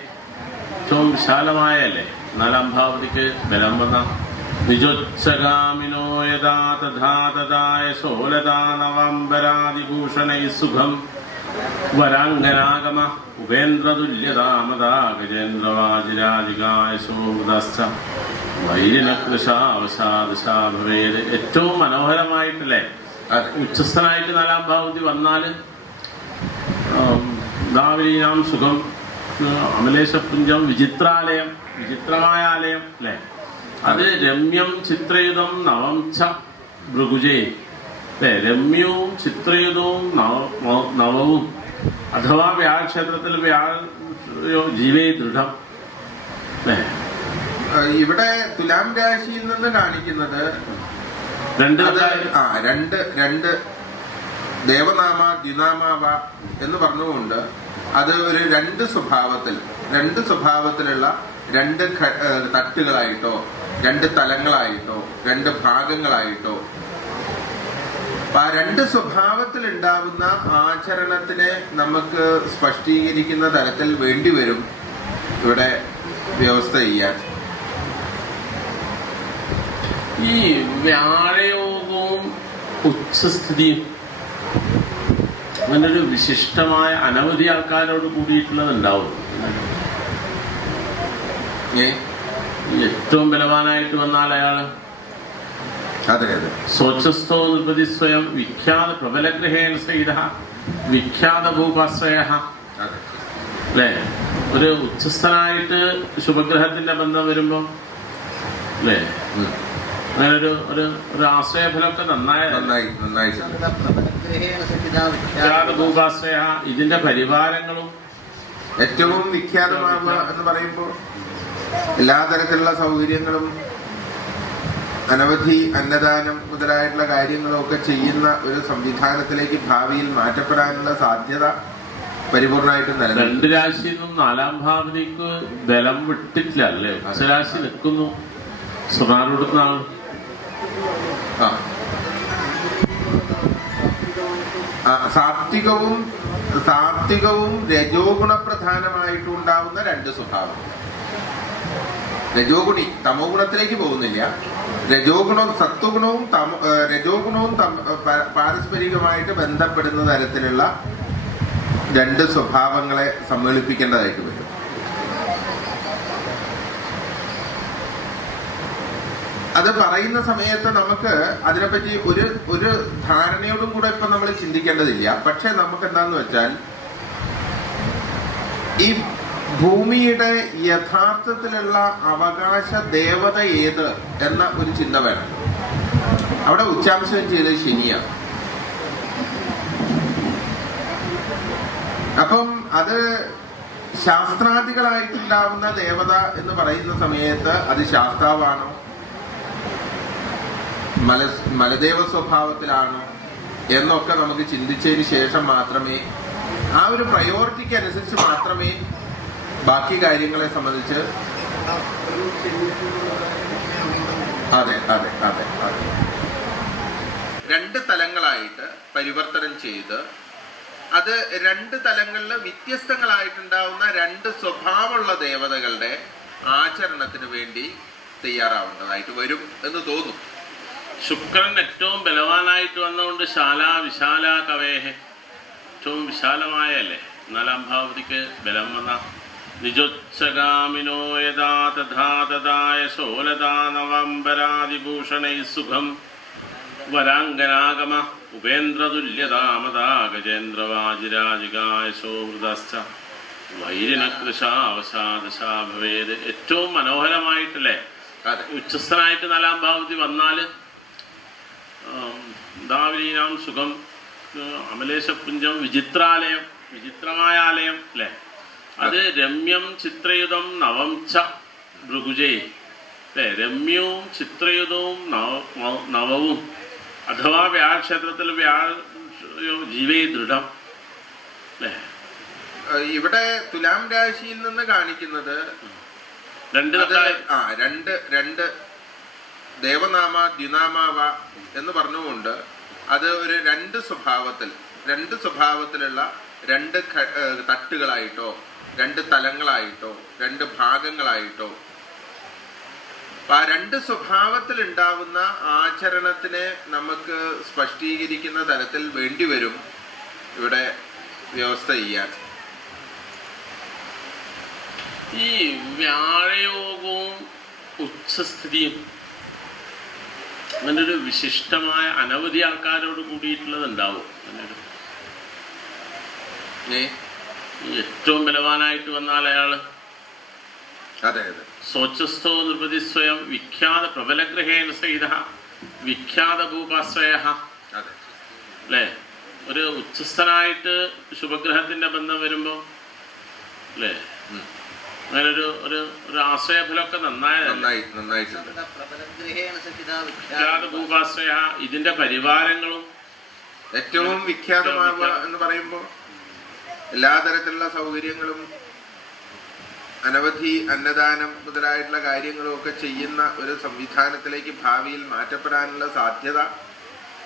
ഏറ്റവും വിശാലമായല്ലേ 4-ാം ഭാവതിക്ക് ബലം വന്ന നിജോത്സഗാമിനോ യഥാ തഥാ തഥായ ശോലതാ നവംബരാദിഭൂഷണൈ സുഖം വരാംഗനാഗമ ഉപേന്ദ്രതുല്യതാമതാ ഗജേന്ദ്രവാജിരാധികായശോദസ്ഥ വൈരിനകൃഷാവശാദശാഭവേദ്. ഏറ്റവും മനോഹരമായിട്ടല്ലേ ഉച്ചസ്ഥനായിട്ട് 4-ാം ഭാവതി വന്നാല് ദാവരീനാം സുഖം അമലേശപുഞ്ചം വിചിത്രാലയം, വിചിത്രമായ ആലയം അല്ലെ? അത് രമ്യം ചിത്രയുധം നവം ച ഭൃഗുജേ അല്ലെ? രമ്യവും ചിത്രയുധവും നവവും അഥവാ വ്യാഴക്ഷേത്രത്തിൽ ജീവേ ദൃഢം അല്ലെ? ഇവിടെ തുലാം രാശിയിൽ നിന്ന് കാണിക്കുന്നത് 2 ദേവനാമ ദ്വിനാമാവ എന്ന് പറഞ്ഞുകൊണ്ട് അത് ഒരു 2 സ്വഭാവത്തിലുള്ള 2 തട്ടുകളായിട്ടോ 2 തലങ്ങളായിട്ടോ 2 ഭാഗങ്ങളായിട്ടോ ആ 2 സ്വഭാവത്തിൽ ഉണ്ടാവുന്ന ആചരണത്തിനെ നമുക്ക് സ്പഷ്ടീകരിക്കുന്ന തരത്തിൽ വേണ്ടിവരും ഇവിടെ വ്യവസ്ഥ ചെയ്യാൻ. ഈ വ്യാഴയോഗവും ഉച്ചസ്ഥിതിയും അങ്ങനൊരു വിശിഷ്ടമായ അനവധി ആൾക്കാരോട് കൂടിയിട്ടുള്ളത് ഉണ്ടാവും. ഏറ്റവും ബലവാനായിട്ട് വന്നാൽ അയാള് സ്വച്ഛസ്ഥോ നിർപ്പതി സ്വയം വിഖ്യാത പ്രബലഗ്രഹേണ സഹിത വിഖ്യാത ഭൂപാശ്രയ അല്ലേ? ഒരു ഉച്ചസ്ഥനായിട്ട് ശുഭഗ്രഹത്തിന്റെ ബന്ധം വരുമ്പോ അല്ലേ അങ്ങനെ ഒരു ആശ്രയഫലമൊക്കെ നന്നായി ഭൂപാശ്രയ. ഇതിന്റെ പരിവാരങ്ങളും ഏറ്റവും വിഖ്യാതമാവുക എന്ന് പറയുമ്പോൾ എല്ലാ തരത്തിലുള്ള സൗകര്യങ്ങളും അനവധി അന്നദാനം മുതലായിട്ടുള്ള കാര്യങ്ങളും ഒക്കെ ചെയ്യുന്ന ഒരു സംവിധാനത്തിലേക്ക് ഭാവിയിൽ മാറ്റപ്പെടാനുള്ള സാധ്യത പരിപൂർണമായിട്ടും നിലനിൽക്കും. 2 രാശിയിൽ നിന്നും 4-ാം ഭാവത്തിലേക്ക് ബലം വിട്ടിട്ടില്ല അല്ലേ? ഉച്ചരാശി നിൽക്കുന്നു. സ്വർണ്ണാരൂഢത്തിനാണ് സാത്വികവും രജോഗുണ പ്രധാനമായിട്ടുണ്ടാവുന്ന 2 സ്വഭാവം. രജോഗുണി തമോ ഗുണത്തിലേക്ക് പോകുന്നില്ല. രജോഗുണവും പാരസ്പരികമായിട്ട് ബന്ധപ്പെടുന്ന തരത്തിലുള്ള 2 സ്വഭാവങ്ങളെ സമ്മേളിപ്പിക്കേണ്ടതായിട്ട് വരും. അത് പറയുന്ന സമയത്ത് നമുക്ക് അതിനെപ്പറ്റി ഒരു ധാരണയോടും കൂടെ ഇപ്പൊ നമ്മൾ ചിന്തിക്കേണ്ടതില്ല. പക്ഷെ നമുക്ക് എന്താന്ന് വെച്ചാൽ ഈ ഭൂമിയുടെ യഥാർത്ഥത്തിലുള്ള അവകാശ ദേവത ഏത് എന്ന ഒരു ചിന്ത വേണം. അവിടെ ഉച്ചാംശം ചെയ്തത് ശനിയാണ്. അപ്പം അത് ശാസ്ത്രാദികളായിട്ടുണ്ടാവുന്ന ദേവത എന്ന് പറയുന്ന സമയത്ത് അത് ശാസ്താവാണോ, മലദേവ സ്വഭാവത്തിലാണോ എന്നൊക്കെ നമുക്ക് ചിന്തിച്ചതിന് ശേഷം മാത്രമേ ആ ഒരു പ്രയോറിറ്റിക്ക് അനുസരിച്ച് മാത്രമേ ബാക്കി കാര്യങ്ങളെ സംബന്ധിച്ച് അതെ 2 തലങ്ങളായിട്ട് പരിവർത്തനം ചെയ്ത് അത് 2 തലങ്ങളിൽ വ്യത്യസ്തങ്ങളായിട്ടുണ്ടാവുന്ന 2 സ്വഭാവമുള്ള ദേവതകളുടെ ആചരണത്തിന് വേണ്ടി തയ്യാറാവേണ്ടതായിട്ട് വരും എന്ന് തോന്നും. ശുക്രൻ ഏറ്റവും ബലവാനായിട്ട് വന്നുകൊണ്ട് വിശാല കവേഹ, ഏറ്റവും വിശാലമായല്ലേ 4-ാം ഭാവതിക്ക് ബലം വന്ന നിജോത്സഗാമിനോ യഥാ തഥാ തഥായ ശോലതാ നവംബരാദിഭൂഷണൈ സുഖം വരാംഗനാഗമ ഉപേന്ദ്രതുല്യതാമതാ ഗജേന്ദ്രവാജിരാജികായശോഹൃതശ്ച വൈരിനകൃശാവശാദശാ ഭവേത്. ഏറ്റവും മനോഹരമായിട്ടല്ലേ ഉച്ചസ്ഥനായിട്ട് 4-ാം ഭാവത്തിൽ വന്നാൽ ദാവിലീനാം സുഖം അമലേശപുഞ്ചം വിചിത്രാലയം, വിചിത്രമായ ആലയം അല്ലേ? അത് രമ്യം ചിത്രയുധം നവം ച ഭൃഗുജേ അല്ലേ? രമ്യവും ചിത്രയുധവും നവവും അഥവാ വ്യാഴക്ഷേത്രത്തിൽ ജീവേ ദൃഢം അല്ലേ? ഇവിടെ തുലാം രാശിയിൽ നിന്ന് കാണിക്കുന്നത് രണ്ട് ദേവനാമ ദ്വിനാമാവ എന്ന് പറഞ്ഞുകൊണ്ട് അത് ഒരു രണ്ട് സ്വഭാവത്തിലുള്ള 2 തട്ടുകളായിട്ടോ 2 തലങ്ങളായിട്ടോ 2 ഭാഗങ്ങളായിട്ടോ ആ 2 സ്വഭാവത്തിൽ ഉണ്ടാവുന്ന ആചരണത്തിനെ നമുക്ക് സ്പഷ്ടീകരിക്കുന്ന തരത്തിൽ വേണ്ടിവരും ഇവിടെ വ്യവസ്ഥ ചെയ്യാൻ. ഈ വ്യാഴയോഗവും ഉച്ചസ്ഥിതിയും അങ്ങനെ ഒരു വിശിഷ്ടമായ അനവധി ആൾക്കാരോട് കൂടിയിട്ടുള്ളത് ഉണ്ടാവും. ഏറ്റവും ബലവാനായിട്ട് വന്നാൽ അയാള് സ്വച്ഛസ്ഥോ നൃപതി സ്വയം വിഖ്യാത പ്രബലഗ്രഹേണ സഹിത വിഖ്യാത ഭൂപാശ്രയ അല്ലേ? ഒരു ഉച്ചസ്ഥനായിട്ട് ശുഭഗ്രഹത്തിന്റെ ബന്ധം വരുമ്പോ അല്ലേ അങ്ങനെ ഒരു ആശ്രയഫലമൊക്കെ നന്നായിട്ടുണ്ട്. ഭൂപാശ്രയ ഇതിന്റെ പരിവാരങ്ങളും ഏറ്റവും വിഖ്യാതമാവുക എന്ന് പറയുമ്പോൾ എല്ലാ തരത്തിലുള്ള സൗകര്യങ്ങളും അനവധി അന്നദാനം മുതലായിട്ടുള്ള കാര്യങ്ങളും ഒക്കെ ചെയ്യുന്ന ഒരു സംവിധാനത്തിലേക്ക് ഭാവിയിൽ മാറ്റപ്പെടാനുള്ള സാധ്യത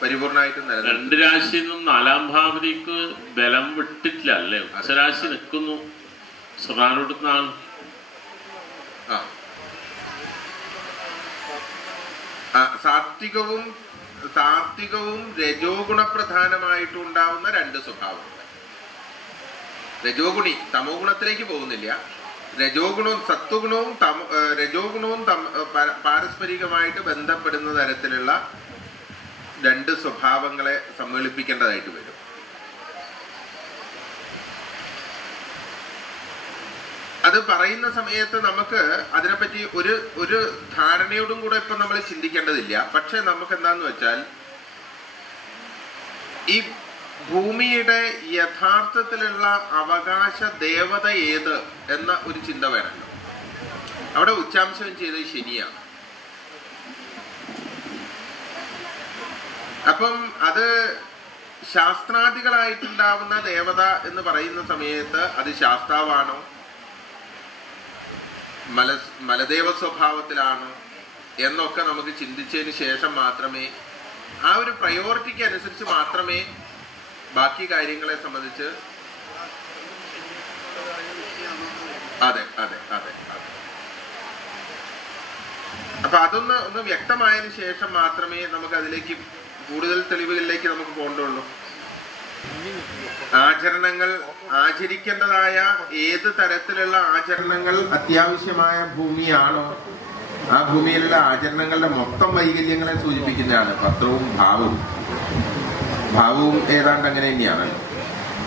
പരിപൂർണമായിട്ടും നിലനിൽക്കും. 2 രാശിയിൽ നിന്നും 4-ാം ഭാവത്തിലേക്ക് ബലം വിട്ടിട്ടില്ല അല്ലേ? ഉച്ചരാശി നിൽക്കുന്നു, സ്വർണ്ണാരൂഢത്താണ്. സാത്വികവും രജോ ഗുണപ്രധാനമായിട്ടും ഉണ്ടാവുന്ന 2 സ്വഭാവങ്ങൾ. രജോ ഗുണി തമോ ഗുണത്തിലേക്ക് പോകുന്നില്ല. രജോ ഗുണവും സത്വഗുണവും രജോ ഗുണവും പാരസ്പരികമായിട്ട് ബന്ധപ്പെടുന്ന തരത്തിലുള്ള 2 സ്വഭാവങ്ങളെ സമ്മേളിപ്പിക്കേണ്ടതായിട്ട് വരും. അത് പറയുന്ന സമയത്ത് നമുക്ക് അതിനെപ്പറ്റി ഒരു ധാരണയോടും കൂടെ ഇപ്പൊ നമ്മൾ ചിന്തിക്കേണ്ടതില്ല. പക്ഷെ നമുക്ക് എന്താന്ന് വെച്ചാൽ ഈ ഭൂമിയുടെ യഥാർത്ഥത്തിലുള്ള അവകാശ ദേവത ഏത് എന്ന ഒരു ചിന്ത വേണമല്ലോ. അവിടെ ഉച്ചാംശം ചെയ്തത് ശനിയാണ്. അപ്പം അത് ശാസ്ത്രാദികളായിട്ടുണ്ടാവുന്ന ദേവത എന്ന് പറയുന്ന സമയത്ത് അത് ശാസ്താവാണോ മലദേവ സ്വഭാവത്തിലാണോ എന്നൊക്കെ നമുക്ക് ചിന്തിച്ചതിന് ശേഷം മാത്രമേ ആ ഒരു പ്രയോറിറ്റിക്ക് അനുസരിച്ച് മാത്രമേ ബാക്കി കാര്യങ്ങളെ സംബന്ധിച്ച് അതെ അതെ അതെ അതെ അപ്പൊ ഒന്ന് വ്യക്തമായതിനു ശേഷം മാത്രമേ നമുക്ക് അതിലേക്ക് കൂടുതൽ തെളിവുകളിലേക്ക് നമുക്ക് പോകണ്ടുള്ളൂ. ആചരണങ്ങൾ ആചരിക്കേണ്ടതായ ഏത് തരത്തിലുള്ള ആചരണങ്ങൾ അത്യാവശ്യമായ ഭൂമിയാണോ ആ ഭൂമിയിലുള്ള ആചരണങ്ങളുടെ മൊത്തം വൈകല്യങ്ങളെ സൂചിപ്പിക്കുന്നതാണ് പത്രവും ഭാവവും ഏതാണ്ട് അങ്ങനെ തന്നെയാണല്ലോ.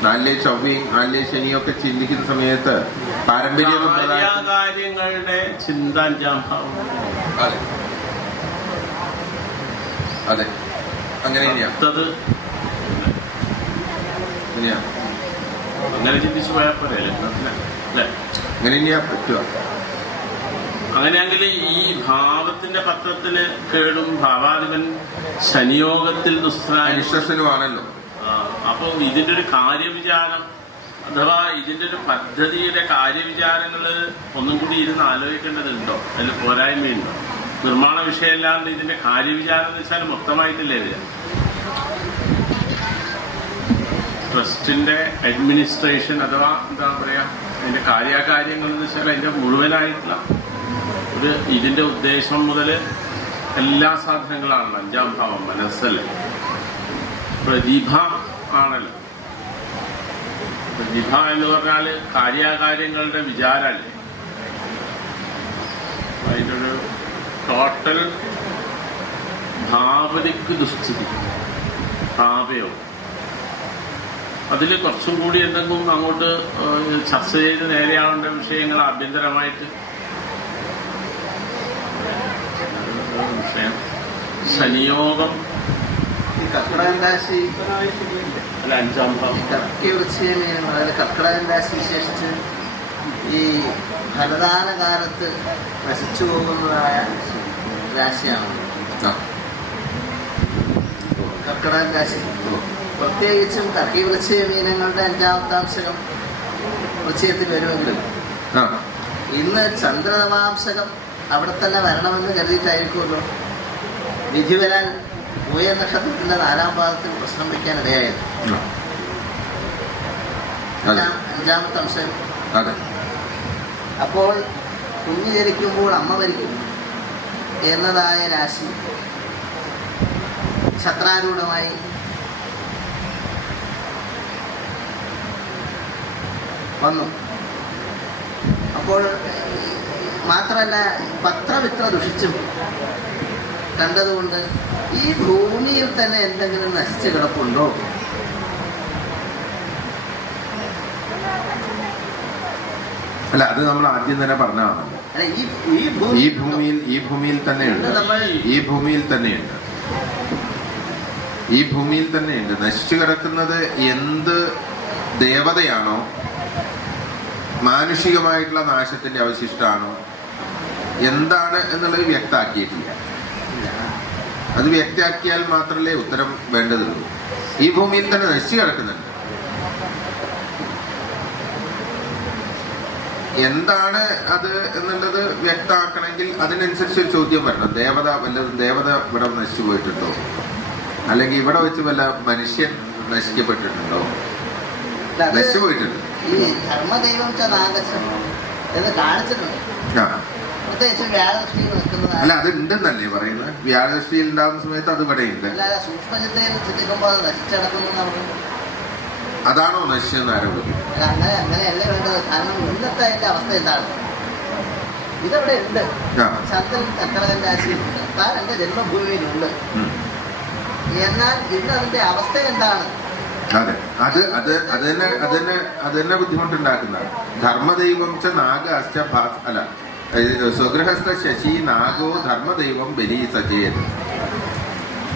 4 ചൊവ്വയും 4 ശനിയും ഒക്കെ ചിന്തിക്കുന്ന സമയത്ത് പാരമ്പര്യങ്ങളുടെ ചിന്ത 5-ാം ഭാവം. അതെ അതെ അങ്ങനെ തന്നെയാണ്. അങ്ങനെ ചിന്തിച്ചു പോയാൽ പോലെ അങ്ങനെ തന്നെയാ പറ്റുക. അങ്ങനെയാണെങ്കിൽ ഈ ഭാവത്തിന്റെ പത്രത്തിന് കേടും ഭാവാധിപൻ ശനിയോഗത്തിൽ ദുസ്തനുമാണല്ലോ. അപ്പോൾ ഇതിന്റെ ഒരു കാര്യവിചാരം അഥവാ ഇതിന്റെ ഒരു പദ്ധതിയുടെ കാര്യവിചാരങ്ങൾ ഒന്നും കൂടി ഇരുന്ന് ആലോചിക്കേണ്ടതുണ്ടോ? അതിൽ പോരായ്മയുണ്ടോ? നിർമ്മാണ വിഷയമല്ലാണ്ട് ഇതിന്റെ കാര്യവിചാരം എന്ന് വെച്ചാൽ മൊത്തമായിട്ടില്ലേ വരിക. ട്രസ്റ്റിന്റെ അഡ്മിനിസ്ട്രേഷൻ അഥവാ എന്താ പറയാ അതിന്റെ കാര്യങ്ങൾ എന്ന് വെച്ചാൽ അതിന്റെ മുഴുവനായിട്ടുള്ള ഇതിന്റെ ഉദ്ദേശം മുതൽ എല്ലാ സാധനങ്ങളാണല്ലോ. 5-ാം ഭാവം മനസ്സല്ലേ, പ്രതിഭ ആണല്ലോ. പ്രതിഭ എന്ന് പറഞ്ഞാൽ കാര്യങ്ങളുടെ വിചാരല്ലേ. അതിൻ്റെ ഒരു ടോട്ടൽ ഭാവനയ്ക്ക് ദുസ്ഥിതി, ഭാവയോ അതിൽ കുറച്ചും കൂടി എന്തെങ്കിലും അങ്ങോട്ട് ചർച്ച ചെയ്ത് നേരെയാവേണ്ട വിഷയങ്ങൾ ആഭ്യന്തരമായിട്ട് വിഷയം ശനിയോഗം കർക്കിടകം രാശി അല്ല 5ാം ഭാവം കർക്കിടകം രാശി വിശേഷിച്ച് ഈ ഫലദാന കാലത്ത് നശിച്ചു പോകുന്നതായ രാശിയാണ് കർക്കിടകം രാശി. പ്രത്യേകിച്ചും കർക്കി വൃശ്ചിക മീനങ്ങളുടെ 5ാമത്തെ അംശകം വൃശ്ചികത്തിൽ വരുമെങ്കിലും ഇന്ന് ചന്ദ്രനവാംശകം അവിടെ തന്നെ വരണമെന്ന് കരുതിയിട്ടായിരിക്കുമല്ലോ വിധി വരാൻ പൂയ നക്ഷത്രത്തിന്റെ 4ാം പാദത്തിൽ പ്രശ്നം വയ്ക്കാൻ ഇടയായത്. 5ാമത്തെ അംശം. അപ്പോൾ കുഞ്ഞ് ജനിക്കുമ്പോൾ അമ്മ മരിക്കും എന്നതായ രാശി ഛത്രാരൂഢമായി വന്നു. അപ്പോൾ മാത്രമല്ല പത്രവിത്ര ദുഷിച്ചും കണ്ടതുകൊണ്ട് ഈ ഭൂമിയിൽ തന്നെ എന്തെങ്കിലും നശിച്ചു കിടപ്പുണ്ടോ? അല്ല, അത് നമ്മൾ ആദ്യം തന്നെ പറഞ്ഞതാണല്ലോ. ഈ ഭൂമിയിൽ തന്നെയുണ്ട് നശിച്ചു കിടക്കുന്നത്. എന്ത് ദേവതയാണോ, മാനുഷികമായിട്ടുള്ള നാശത്തിന്റെ അവശിഷ്ടമാണോ, എന്താണ് എന്നുള്ളത് വ്യക്തമാക്കിയിട്ടില്ല. അത് വ്യക്തമാക്കിയാൽ മാത്രമല്ലേ ഉത്തരം വേണ്ടതുള്ളൂ. ഈ ഭൂമിയിൽ തന്നെ നശിച്ചു കിടക്കുന്നുണ്ട്. എന്താണ് അത് എന്നുള്ളത് വ്യക്തമാക്കണമെങ്കിൽ അതിനനുസരിച്ച് ഒരു ചോദ്യം വരണം. ദേവത ഇവിടെ നശിച്ചു പോയിട്ടുണ്ടോ, അല്ലെങ്കിൽ ഇവിടെ വെച്ച് വല്ല മനുഷ്യൻ നശിക്കപ്പെട്ടിട്ടുണ്ടോ? നശിച്ചു പോയിട്ടുണ്ട്. ഈ ധർമ്മദൈവം എന്ന് കാണിച്ചിട്ടുണ്ട്. അല്ല, അത് ഉണ്ടെന്നല്ലേ പറയുന്നത്. വ്യാഴദൃഷ്ടിയിൽ ഉണ്ടാകുന്ന സമയത്ത് അത് ഇവിടെ ഉണ്ട്. അതാണോ നശിച്ചെന്ന് ആരോപിക്കും? അങ്ങനെയല്ല വേണ്ടത്. കാരണം ഇന്നത്തെ അതിന്റെ അവസ്ഥ എന്താണ്? ഇതവിടെ ഉണ്ട്. ചന്ദ്രൻ കർക്കിടകൻ രാശിയിൽ താൻ എന്റെ ജന്മഭൂമിയിലുണ്ട്. എന്നാൽ ഇന്ന് അതിന്റെ അവസ്ഥ എന്താണ്? അതെ, അത് തന്നെ ബുദ്ധിമുട്ടുണ്ടാക്കുന്നതാണ്. ധർമ്മദൈവം ച നാഗ അല്ല, സ്വഗൃഹസ്ഥ ശശി നാഗോ ധർമ്മദൈവം ബലി സചേത്.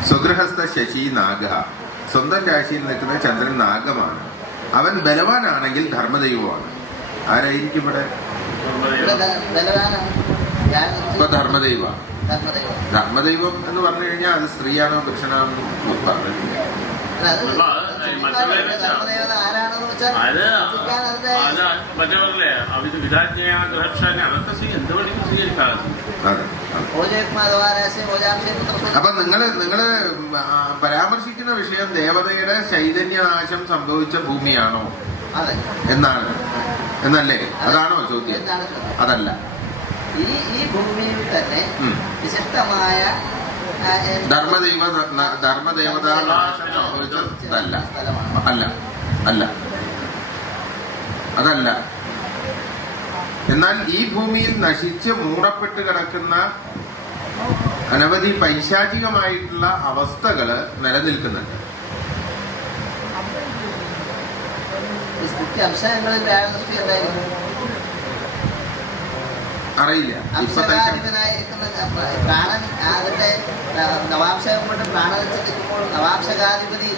സ്വഗൃഹസ്ഥ ശശി നാഗ, സ്വന്തം രാശിയിൽ നിൽക്കുന്ന ചന്ദ്രൻ നാഗമാണ്. അവൻ ബലവാനാണെങ്കിൽ ധർമ്മദൈവമാണ്. ആരായിരിക്കും ഇവിടെ? ഇപ്പൊ ധർമ്മദൈവം എന്ന് പറഞ്ഞു കഴിഞ്ഞാൽ അത് സ്ത്രീയാണോ പുരുഷനാണോ പറഞ്ഞിട്ടില്ല. അപ്പൊ നിങ്ങള് പരാമർശിക്കുന്ന വിഷയം ദേവതയുടെ ചൈതന്യനാശം സംഭവിച്ച ഭൂമിയാണോ എന്നല്ലേ? അതാണോ ചോദ്യം? അതല്ല. ഈ ഭൂമിയിൽ തന്നെ വിശിഷ്ടമായ ധർമ്മദേവതാ നാശം സംഭവിച്ചതല്ല. അതല്ല. എന്നാൽ ഈ ഭൂമിയിൽ നശിച്ച് മൂടപ്പെട്ട് കിടക്കുന്ന അനവധി പൈശാചികമായിട്ടുള്ള അവസ്ഥകള് നിലനിൽക്കുന്നുണ്ട്. അറിയില്ല. പ്രാണൻ അതിന്റെ നവാംശകം കൊണ്ട് പ്രാണനിച്ചിരിക്കുമ്പോൾ നവാംശകാധിപതി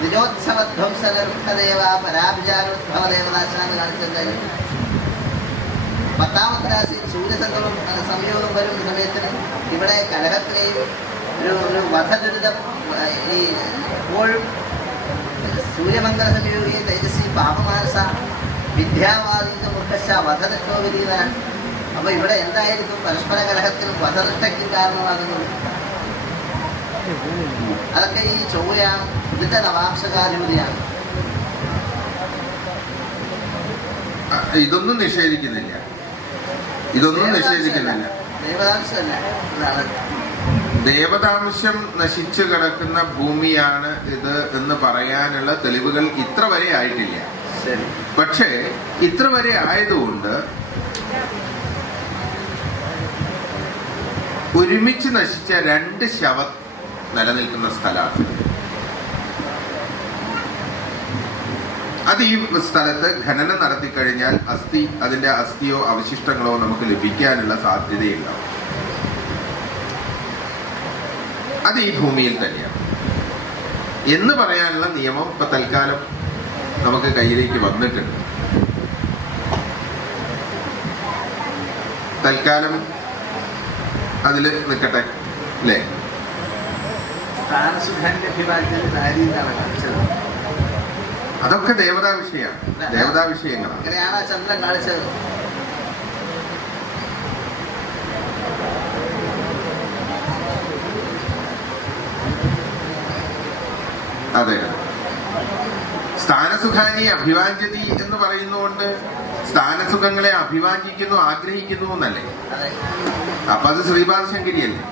വിനോത്സവധ്വംസദേവ പരാഭിചാരോദ്ഭവദേവദാശനാന്ന് കാണിച്ചെന്തായാലും 10ാമത്തെ രാശി സൂര്യസംഗമം സംയോഗം വരുന്ന സമയത്തിന് ഇവിടെ കലഹത്തിനെയും ഒരു വധദുരിതം ഈ ഇപ്പോഴും സൂര്യമംഗല സംയോഗി തേജസ്വി പാപമാനസ വിദ്യാവാദീത മുഖശ വധനത്തോപരീതാണ്. അപ്പൊ ഇവിടെ എന്തായിരിക്കും പരസ്പര കലഹത്തിനും വധനിഷ്ഠയ്ക്കും കാരണമാകുന്നത്? അതൊക്കെ ഈ ചൊവ്വയാണ്. ഇതിന്റെ നവാംശകാധിപതിയാണ്. ഇതൊന്നും നിഷേധിക്കുന്നില്ല. ദേവതാംശം നശിച്ചു കിടക്കുന്ന ഭൂമിയാണ് ഇത് എന്ന് പറയാനുള്ള തെളിവുകൾ ഇത്ര വരെ ആയിട്ടില്ല. പക്ഷേ ഇത്ര വരെ ആയതുകൊണ്ട് ഒരുമിച്ച് നശിച്ച 2 നിലനിൽക്കുന്ന സ്ഥലമാണ്. അത് ഈ സ്ഥലത്ത് ഖനനം നടത്തിക്കഴിഞ്ഞാൽ അതിന്റെ അസ്ഥിയോ അവശിഷ്ടങ്ങളോ നമുക്ക് ലഭിക്കാനുള്ള സാധ്യതയുണ്ടാവും. അത് ഈ ഭൂമിയിൽ തന്നെയാണ് എന്ന് പറയാനുള്ള നിയമം ഇപ്പൊ തൽക്കാലം നമുക്ക് കയ്യിലേക്ക് വന്നിട്ടുണ്ട്. തൽക്കാലം അതില് നിൽക്കട്ടെ അല്ലേ? അതൊക്കെ ദേവതാ വിഷയമാണ്, ദേവതാ വിഷയങ്ങളാണ്. അങ്ങനെയാണ് ചന്ദ്രൻ കാണിച്ചത്. അതെ, സ്ഥാനസുഖാനി അഭിവാഞ്ജതി എന്ന് പറയുന്നതുകൊണ്ട് സ്ഥാനസുഖങ്ങളെ അഭിവാഞ്ചിക്കുന്നു, ആഗ്രഹിക്കുന്നു എന്നല്ലേ? അപ്പൊ അത് ശ്രീപാദശങ്കരിയല്ലേ?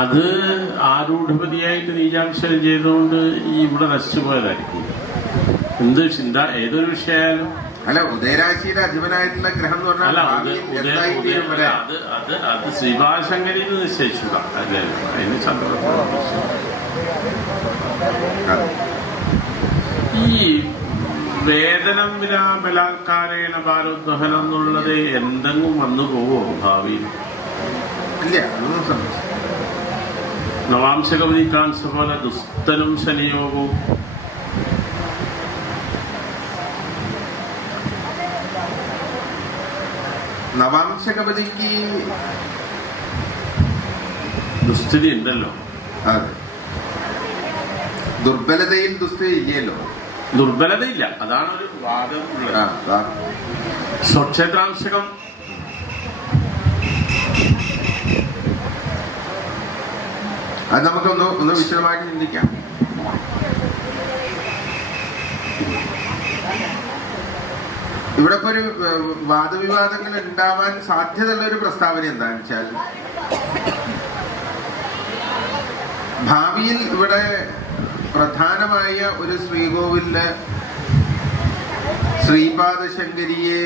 അത് ആരൂഢപതിയായിട്ട് നീചാംശം ചെയ്തുകൊണ്ട് ഈ ഇവിടെ നശിച്ചു പോയതായിരിക്കും. എന്ത് ചിന്ത ഏതൊരു വിഷയമായാലും. അല്ല, ഉദയരാശിയുടെ അധിപനായിട്ടുള്ള ഗ്രഹം എന്ന് പറഞ്ഞാൽ അത് ശ്രീപാദശങ്കരി നിശ്ചയിച്ചതാ അല്ലേ? അതിന് ചന്ദ്രൻ ഈ വേതനം വിനാ ബലാത്കാരേണ ബാലോദ്വഹനം എന്നുള്ളത് എന്തെങ്കിലും വന്നു പോവോ ഭാവിയിൽ? ഇല്ല, അതൊന്നും സംഭവിച്ചു. നവാംശകവതി കാണിച്ച പോലെ ദുസ്തനും ശനിയോഗവും നവാംശകവതിക്ക് ദുസ്ഥിതി ഉണ്ടല്ലോ. അതെ, ദുർബലതയിൽ ദുസ്ഥിതി ഇല്ലല്ലോ. ദുർബലതയില്ല, അതാണ് ഒരു വാദം ഉള്ളത്. സ്വക്ഷേത്രാംശകം അത് നമുക്കൊന്ന് വിശദമായിട്ട് ചിന്തിക്കാം. ഇവിടെ ഇപ്പൊ ഒരു വാദവിവാദങ്ങൾ ഉണ്ടാവാൻ സാധ്യതയുള്ള ഒരു പ്രസ്താവന എന്താണെന്ന് വെച്ചാൽ, ഭാവിയിൽ ഇവിടെ പ്രധാനമായ ഒരു ശ്രീകോവിലില് ശ്രീപാദശങ്കരിയെ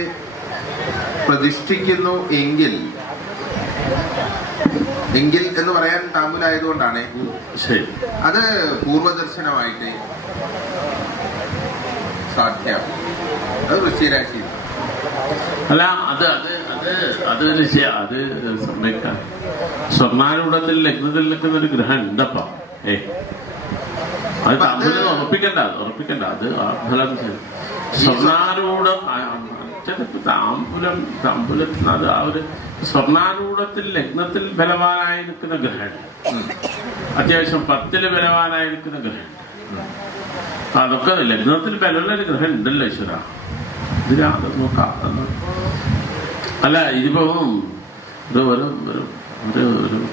പ്രതിഷ്ഠിക്കുന്നു എങ്കിൽ എന്ന് പറയാൻ താമ്പൂലായതുകൊണ്ടാണ് അത് പൂർവദർശനമായിട്ട് സാധ്യമാകും. അത് വൃശ്ചികരാശി അല്ല, അത് സംഭവിക്കാം. സ്വർണ്ണാരൂഢത്തിൽ ലഗ്നത്തിൽ നിൽക്കുന്ന ഒരു ഗ്രഹം ഉണ്ടപ്പ. അത് താമ്പൂലം ഉറപ്പിക്കണ്ട അത് ഫലം സ്വർണ്ണാരൂഢം താമ്പൂലത്തിന് അത് ആ ഒരു സ്വർണ്ണാരൂഢത്തിൽ ലഗ്നത്തിൽ ബലവാനായി നിൽക്കുന്ന ഗ്രഹം, അത്യാവശ്യം 10 ബലവാനായി നിൽക്കുന്ന ഗ്രഹം. അതൊക്കെ ലഗ്നത്തിൽ ബലമുള്ള ഒരു ഗ്രഹം ഉണ്ടല്ലോ ഈശ്വര. ഇതിനാണ് നോക്കാം. അല്ല, ഇതിപ്പോ ഒരു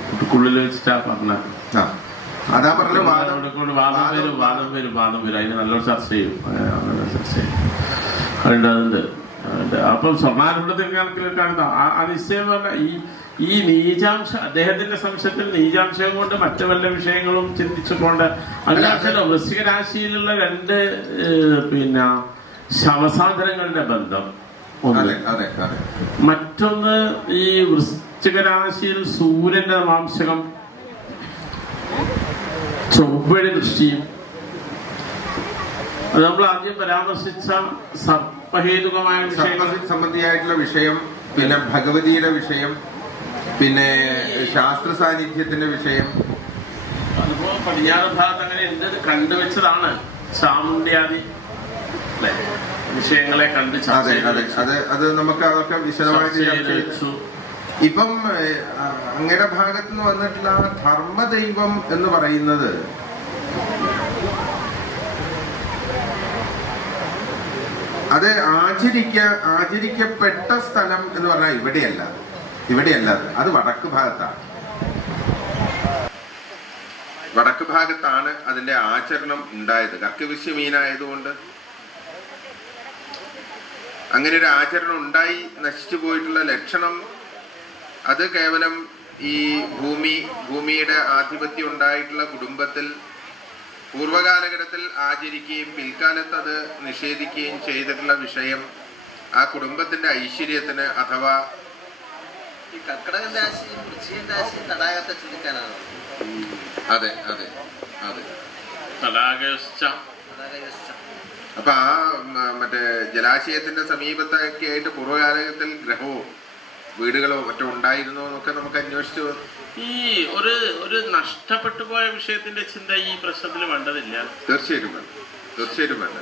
കുട്ടിക്കുള്ളിൽ വെച്ചിട്ടാ പറഞ്ഞ വാദം വരും. അതിന് നല്ലൊരു ചർച്ച ചെയ്യും. അതുണ്ട്. അപ്പം സ്വർണ്ണാരൂഢത്തിൽ കണക്കിലെടുക്കാണ് നിശ്ചയം പറഞ്ഞാൽ ഈ നീചാംശം, അദ്ദേഹത്തിന്റെ സംശയത്തിൽ നീചാംശം കൊണ്ട് മറ്റു വല്ല വിഷയങ്ങളും ചിന്തിച്ചുകൊണ്ട് അങ്ങനെ വൃശ്ചിക രാശിയിലുള്ള 2 ശവസാധനങ്ങളുടെ ബന്ധം ഒന്ന്. മറ്റൊന്ന് ഈ വൃശ്ചിക രാശിയിൽ സൂര്യന്റെ നവാംശകം, ചൊവ്വയുടെ ദൃഷ്ടിയും. അത് നമ്മൾ ആദ്യം പരാമർശിച്ച സർപ്പഹേതുകമായ സംബന്ധിയായിട്ടുള്ള വിഷയം, പിന്നെ ഭഗവതിയുടെ വിഷയം, പിന്നെ ശാസ്ത്ര സാന്നിധ്യത്തിന്റെ വിഷയം. അതിപ്പോ പടിഞ്ഞാറ് ഭാഗത്ത് അങ്ങനെ എന്ത് കണ്ടുവെച്ചതാണ് ചാമുണ്ഡ്യാദി വിഷയങ്ങളെ കണ്ട്. അത് നമുക്ക് അതൊക്കെ വിശദമായിട്ട് ഇപ്പം അങ്ങയുടെ ഭാഗത്ത് നിന്ന് വന്നിട്ടുള്ള ധർമ്മദൈവം എന്ന് പറയുന്നത് അത് ആചരിക്കപ്പെട്ട സ്ഥലം എന്ന് പറഞ്ഞാൽ ഇവിടെയല്ല, അത് വടക്ക് ഭാഗത്താണ്. വടക്ക് ഭാഗത്താണ് അതിന്റെ ആചരണം ഉണ്ടായത്. കർക്കവിശ്യമീനായതുകൊണ്ട് അങ്ങനെ ഒരു ആചരണം ഉണ്ടായി നശിച്ചു പോയിട്ടുള്ള ലക്ഷണം അത് കേവലം ഈ ഭൂമിയുടെ ആധിപത്യം ഉണ്ടായിട്ടുള്ള കുടുംബത്തിൽ പൂർവകാലഘട്ടത്തിൽ ആചരിക്കുകയും പിൽക്കാലത്ത് അത് നിഷേധിക്കുകയും ചെയ്തിട്ടുള്ള വിഷയം ആ കുടുംബത്തിന്റെ ഐശ്വര്യത്തിന് അഥവാ ഈ കർക്കിടക രാശിയും വൃശ്ചിക രാശിയും തടാകത്തെ ചിന്തിക്കാനാണ്. അതെ അതെ അതെ. തടാകശ്ച. അപ്പൊ ആ മറ്റേ ജലാശയത്തിന്റെ സമീപത്തൊക്കെ ആയിട്ട് പൂർവ്വകാലത്തിൽ ഗ്രഹമോ വീടുകളോ മറ്റോ ഉണ്ടായിരുന്നോ എന്നൊക്കെ നമുക്ക് അന്വേഷിച്ചു. ഈ ഒരു നഷ്ടപ്പെട്ടു പോയ വിഷയത്തിന്റെ ചിന്ത ഈ പ്രശ്നത്തിൽ വേണ്ടതില്ല. തീർച്ചയായിട്ടും വേണ്ട, തീർച്ചയായിട്ടും വേണ്ട.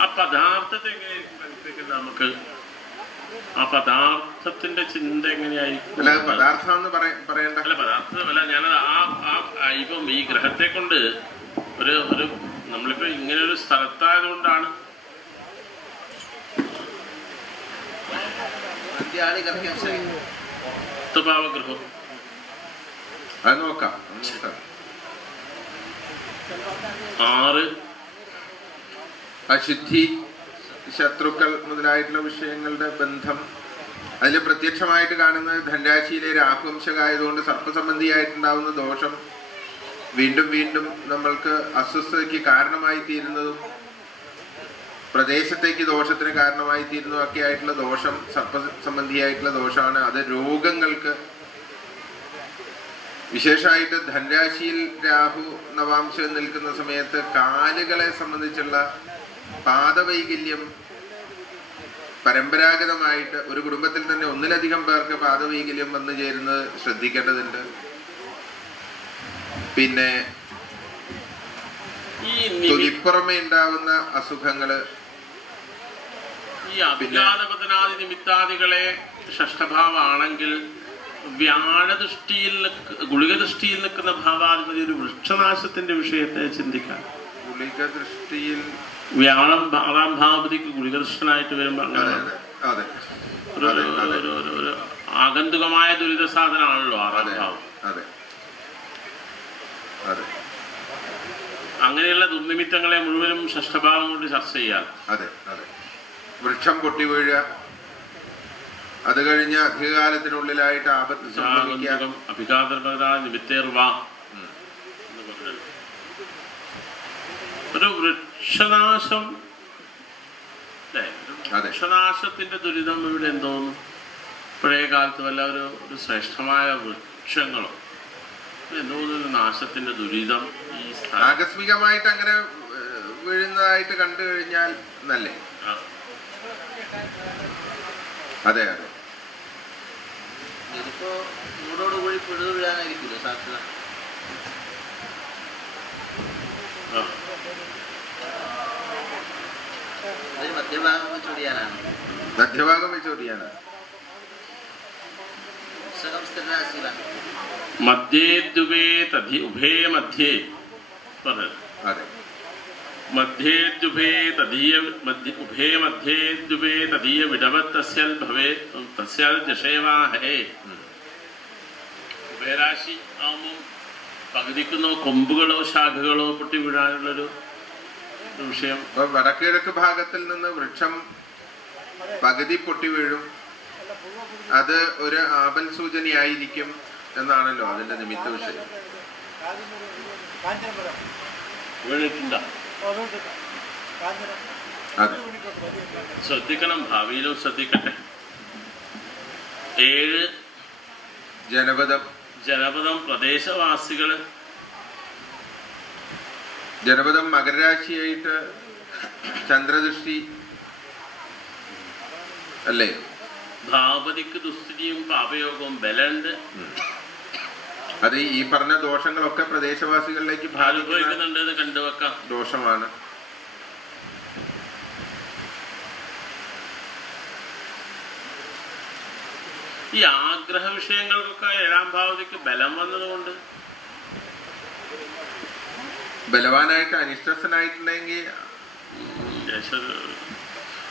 ആ പദാർത്ഥത്തെ എങ്ങനെയായിരിക്കും നമുക്ക്, ആ പദാർത്ഥത്തിന്റെ ചിന്ത എങ്ങനെയായിരിക്കും? അല്ല പദാർത്ഥം എന്ന് പറയണ്ട. അല്ല പദാർത്ഥമല്ല, ഞാനത് ഇപ്പം ഈ ഗ്രഹത്തെ കൊണ്ട് ഒരു നമ്മളിപ്പോ ഇങ്ങനെ ഒരു സ്ഥലത്തായതുകൊണ്ടാണ് ഗ്രഹം അത് നോക്കാം. 6 അശുദ്ധി, ശത്രുക്കൾ മുതലായിട്ടുള്ള വിഷയങ്ങളുടെ ബന്ധം. അതിൽ പ്രത്യക്ഷമായിട്ട് കാണുന്നത് ധനരാശിയിലെ രാഹുവംശകായതുകൊണ്ട് സർപ്പസംബന്ധിയായിട്ടുണ്ടാവുന്ന ദോഷം വീണ്ടും വീണ്ടും നമ്മൾക്ക് അസ്വസ്ഥതയ്ക്ക് കാരണമായി തീരുന്നതും പ്രദേശത്തേക്ക് ദോഷത്തിന് കാരണമായി തീരുന്നതും ഒക്കെ ആയിട്ടുള്ള ദോഷം സർപ്പസംബന്ധിയായിട്ടുള്ള ദോഷമാണ്. അത് രോഗങ്ങൾക്ക്, വിശേഷമായിട്ട് ധനരാശിയിൽ രാഹു നവാംശം നിൽക്കുന്ന സമയത്ത് കാലുകളെ സംബന്ധിച്ചുള്ള പാദവൈകല്യം പരമ്പരാഗതമായിട്ട് ഒരു കുടുംബത്തിൽ തന്നെ ഒന്നിലധികം പേർക്ക് പാദവൈകല്യം വന്നു ചേരുന്നത് ശ്രദ്ധിക്കേണ്ടതുണ്ട്. പിന്നെ തൊലിപ്പുറമെ ഉണ്ടാവുന്ന അസുഖങ്ങള്, ഈ അഭിജാതപതനാദി നിമിത്താദികളെ ഷഷ്ഠഭാവാണെങ്കിൽ വ്യാഴദൃഷ്ടിയിൽ ഗുളികദൃഷ്ടിയിൽ നിൽക്കുന്ന ഭാവാധിപതി ഒരു വൃക്ഷനാശത്തിന്റെ വിഷയത്തെ ചിന്തിക്കാൻ. ഗുളികദൃഷ്ടിയിൽ വ്യാഴം 6ാം ഭാവപതിക്ക് ഗുളികദൃഷ്ടനായിട്ട് വരുമ്പോ അങ്ങനെ ഒരു ആഗന്തുകമായ ദുരിത സാധനമാണല്ലോ 6ാം ഭാവം. അങ്ങനെയുള്ള ദുർനിമിത്തങ്ങളെ മുഴുവനും ഷഷ്ഠഭാവം കൊണ്ട് ചർച്ച ചെയ്യാം. അതെ അതെ. വൃക്ഷം പൊട്ടി വീഴുക, അത് കഴിഞ്ഞ അധികകാലത്തിനുള്ളിലായിട്ട് ആപത്ത് സംഭവിക്കാം. ഒരു വൃക്ഷനാശം, വൃക്ഷനാശത്തിന്റെ ദുരിതം ഇവിടെ എന്തോന്നു? പഴയ കാലത്ത് വല്ല ഒരു ശ്രേഷ്ഠമായ വൃക്ഷങ്ങളോ എന്തോന്നൊരു നാശത്തിന്റെ ദുരിതം ഈ ആകസ്മികമായിട്ട് അങ്ങനെ വീഴുന്നതായിട്ട് കണ്ടു കഴിഞ്ഞാൽ നല്ലേ. അതെ അതെ. ഇതിപ്പോ ചൂടോടുകൂടി പിഴുതു വീഴാനായിരിക്കില്ല സാധ്യത. മധ്യഭാഗം വെച്ചൊടിയാനാണ്. മധ്യഭാഗം വെച്ചൊടിയാനാണ്. മധ്യേ ദ്വേ തധി ഉഭേ മധ്യേ മധ്യേ ദ്വേ തദീയ ഉഭേ മധ്യേ ദ്വേ തദീയ വിടവത് തസ്യൽ ഭവേ തസ്യൽ ജഷേവാഹേ. ഉഭയരാശി ആവുമ്പോൾ പകുതിക്കുന്നോ കൊമ്പുകളോ ശാഖകളോ പൊട്ടി വീഴാനുള്ളൊരു വിഷയം. വടക്കിഴക്ക് ഭാഗത്തിൽ നിന്ന് വൃക്ഷം പകുതി പൊട്ടി വീഴും, അത് ഒരു ആപൽ സൂചനയായിരിക്കും എന്നാണല്ലോ അതിന്റെ നിമിത്ത വിഷയം. ശ്രദ്ധിക്കണം, ഭാവിയിലും ശ്രദ്ധിക്കട്ടെ. 7 ജനപദം പ്രദേശവാസികള്. ജനപദം മകരരാശിയായിട്ട് ചന്ദ്രദൃഷ്ടി അല്ലേ? ഭാവതിക്ക് ദുസ്ഥിതിയും പാപയോഗവും ബലുണ്ട്. അത് ഈ പറഞ്ഞ ദോഷങ്ങളൊക്കെ പ്രദേശവാസികളിലേക്ക് ഭാവിക്കുന്നുണ്ട് കണ്ടുവെക്കാം. ദോഷമാണ്. ഈ ആഗ്രഹ വിഷയങ്ങൾക്കൊക്കെ 7ാം ഭാവതിക്ക് ബലം വന്നതുകൊണ്ട് ബലവാനായിട്ട് അനിഷ്ടസ്ഥനായിട്ടുണ്ടെങ്കിൽ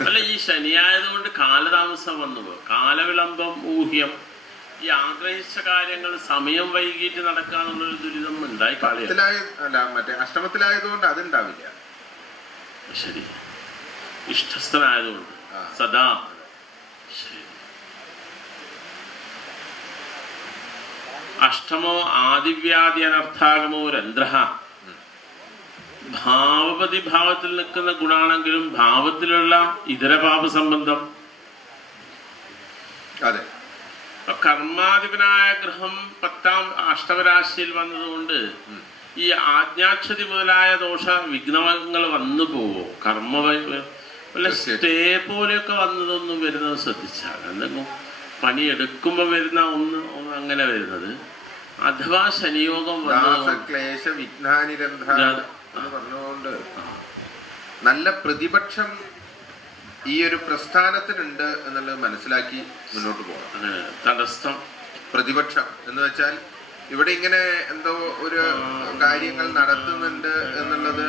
അല്ല, ഈ ശനിയായതുകൊണ്ട് കാലതാമസം വന്നു. കാലവിളംബം, ഊഹ്യം, ഈ ആഗ്രഹിച്ച കാര്യങ്ങൾ സമയം വൈകിട്ട് നടക്കാന്നുള്ളൊരു ദുരിതം ഉണ്ടായി. മറ്റേ അഷ്ടമത്തിലായതുകൊണ്ട് അതുണ്ടാവില്ല. ശരി, ഇഷ്ടസ്ഥനായതുകൊണ്ട് സദാ. ശരി. അഷ്ടമോ ആദിവ്യാധി അനർത്ഥാഗമോ രന്ധ്ര. ഭാവപതി ഭാവത്തിൽ നിൽക്കുന്ന ഗുണാണെങ്കിലും ഭാവത്തിലുള്ള ഇതര പാപ സംബന്ധം. അതെ. കർമാധിപനായ ഗ്രഹം 10ാം അഷ്ടമരാശിയിൽ വന്നതുകൊണ്ട് ഈ ആജ്ഞാക്ഷതി മുതലായ ദോഷ വിഘ്നങ്ങൾ വന്നു പോവോ? കർമ്മ വല്ല സ്റ്റേ പോലെയൊക്കെ വന്നതൊന്നും വരുന്നത് ശ്രദ്ധിച്ചാൽ എന്തെങ്കിലും പണിയെടുക്കുമ്പോൾ വരുന്ന ഒന്ന് അങ്ങനെ വരുന്നത്, അഥവാ ശനിയോഗം ക്ലേശ വിഘ്നാനിരന്ധ എന്ന് പറഞ്ഞുകൊണ്ട് നല്ല പ്രതിപക്ഷം ഈ ഒരു പ്രസ്ഥാനത്തിനുണ്ട് എന്നുള്ളത് മനസ്സിലാക്കി മുന്നോട്ട് പോകണം. തടസ്സം പ്രതിപക്ഷം എന്ന് വെച്ചാൽ ഇവിടെ ഇങ്ങനെ എന്തോ ഒരു കാര്യങ്ങൾ നടത്തുന്നുണ്ട് എന്നുള്ളത്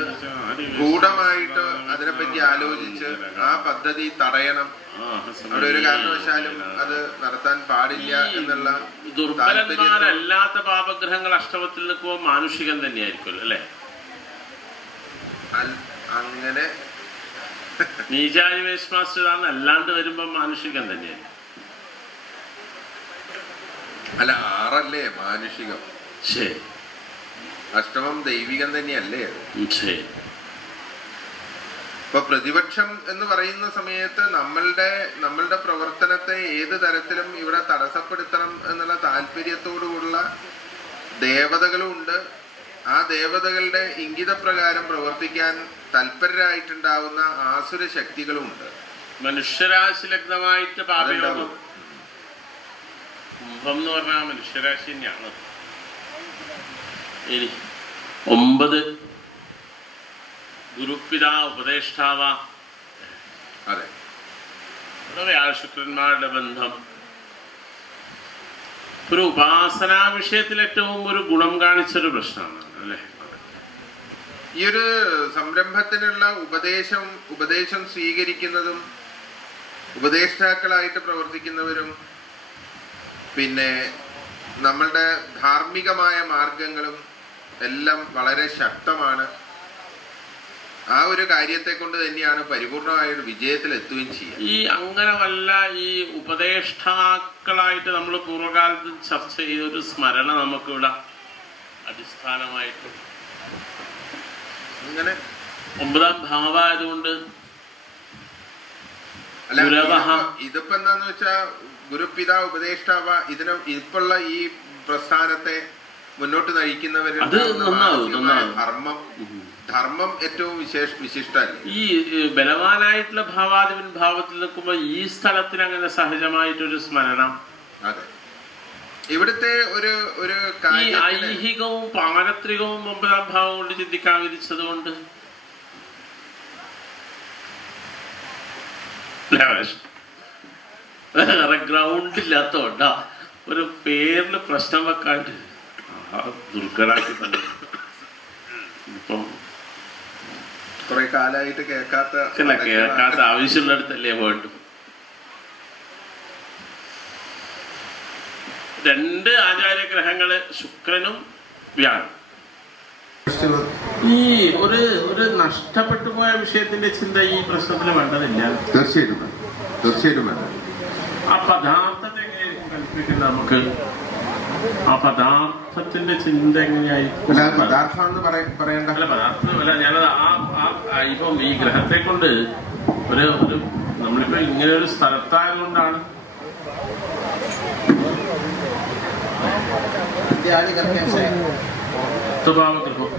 ഗൂഢമായിട്ട് അതിനെപ്പറ്റി ആലോചിച്ച് ആ പദ്ധതി തടയണം, അവിടെ ഒരു കാരണവശാലും അത് നടത്താൻ പാടില്ല എന്നുള്ള ദുർബലന്മാരല്ലാത്ത പാപഗ്രഹങ്ങൾ അഷ്ടമത്തിൽ നിൽക്കുമ്പോൾ മാനുഷികം തന്നെയായിരിക്കുമല്ലോ അല്ലെ? അങ്ങനെ നീചാരി വേശ്മാസ്റ്ററാണ്, അല്ലാണ്ട് വരുമ്പോ മാനുഷികം തന്നെയാണ്. അല്ല 6 മാനുഷികം, ശരി. അഷ്ടമം ദൈവികം തന്നെയല്ലേ അത്? ശരി. ഇപ്പൊ പ്രതിപക്ഷം എന്ന് പറയുന്ന സമയത്ത് നമ്മളുടെ പ്രവർത്തനത്തെ ഏത് തരത്തിലും ഇവിടെ തടസ്സപ്പെടുത്തണം എന്നുള്ള താല്പര്യത്തോടുകൂടുള്ള ദേവതകളും ഉണ്ട്. ആ ദേവതകളുടെ ഇംഗിതപ്രകാരം പ്രവർത്തിക്കാൻ തൽപരരായിട്ടുണ്ടാവുന്ന ആസുര ശക്തികളും ഉണ്ട്. മനുഷ്യരാശി ലഗ്നമായിട്ട് പാപയോഗം കുംഭം എന്ന് പറഞ്ഞാൽ മനുഷ്യരാശി തന്നെയാണ്. ഇനി 9 ഗുരുപിതാ ഉപദേഷ്ടാവ, അതെ, വ്യാഴശുക്രന്മാരുടെ ബന്ധം ഒരു ഉപാസനാ വിഷയത്തിൽ ഏറ്റവും ഒരു ഗുണം കാണിച്ചൊരു പ്രശ്നമാണ് അല്ലേ? ഈ ഒരു സംരംഭത്തിനുള്ള ഉപദേശം സ്വീകരിക്കുന്നതും ഉപദേഷ്ടാക്കളായിട്ട് പ്രവർത്തിക്കുന്നവരും പിന്നെ നമ്മളുടെ ധാർമ്മികമായ മാർഗങ്ങളും എല്ലാം വളരെ ശക്തമാണ്. ആ ഒരു കാര്യത്തെ കൊണ്ട് തന്നെയാണ് പരിപൂർണമായ ഒരു വിജയത്തിൽ എത്തുകയും ചെയ്യുക. ഈ അങ്ങനെ വല്ല ഈ ഉപദേഷ്ടാക്കളായിട്ട് നമ്മൾ പൂർവ്വകാലത്ത് ചർച്ച ചെയ്ത ഒരു സ്മരണ നമുക്കിവിടെ അടിസ്ഥാനമായിട്ട് അങ്ങനെ 9ാം ഭാവമായതുകൊണ്ട് ഇതിപ്പോ എന്താന്ന് വെച്ചാ ഗുരുപിതാ ഉപദേഷ്ടാവ, ഇതിന് ഇപ്പോഴുള്ള ഈ പ്രസ്ഥാനത്തെ മുന്നോട്ട് നയിക്കുന്നവര് ധർമ്മം ഏറ്റവും വിശിഷ്ടല്ലേ? ഈ ബലവാനായിട്ടുള്ള ഭാവാധിപൻ ഭാവത്തിൽ നിൽക്കുമ്പോ ഈ സ്ഥലത്തിന് അങ്ങനെ സഹജമായിട്ടൊരു സ്മരണ. അതെ, ഇവിടുത്തെ ഒരു ഐഹികവും പാരത്രികവും 9ാം ഭാവം കൊണ്ട് ചിന്തിക്കാൻ വിധിച്ചത് കൊണ്ട് വേറെ ഗ്രൗണ്ട് ഇല്ലാത്തോണ്ടാ ഒരു പേരിന് പ്രശ്നം വെക്കാണ്ട് ദുർഘടാക്കി തന്നെ. ഇപ്പം കുറെ കാലായിട്ട് കേൾക്കാത്ത ആവശ്യമുള്ളടത്തല്ലേ വേണ്ടു. 2 ആചാര്യഗ്രഹങ്ങള് ശുക്രനും വ്യാഴം. ഈ ഒരു നഷ്ടപ്പെട്ടു പോയ വിഷയത്തിന്റെ ചിന്ത ഈ പ്രശ്നത്തിന് വേണ്ടതില്ല. തീർച്ചയായിട്ടും വേണ്ട. ആ പദാർത്ഥത്തെ എങ്ങനെയായിരിക്കും കൽപ്പിക്കുന്നത്? നമുക്ക് ആ പദാർത്ഥത്തിന്റെ ചിന്ത എങ്ങനെയായിരിക്കും? പറയണ്ട പദാർത്ഥമല്ല, ഞാനത് ഇപ്പം ഈ ഗ്രഹത്തെ കൊണ്ട് നമ്മളിപ്പോ ഇങ്ങനെ ഒരു സ്ഥലത്തായതുകൊണ്ടാണ് സ്വഭാവഗ്രഹം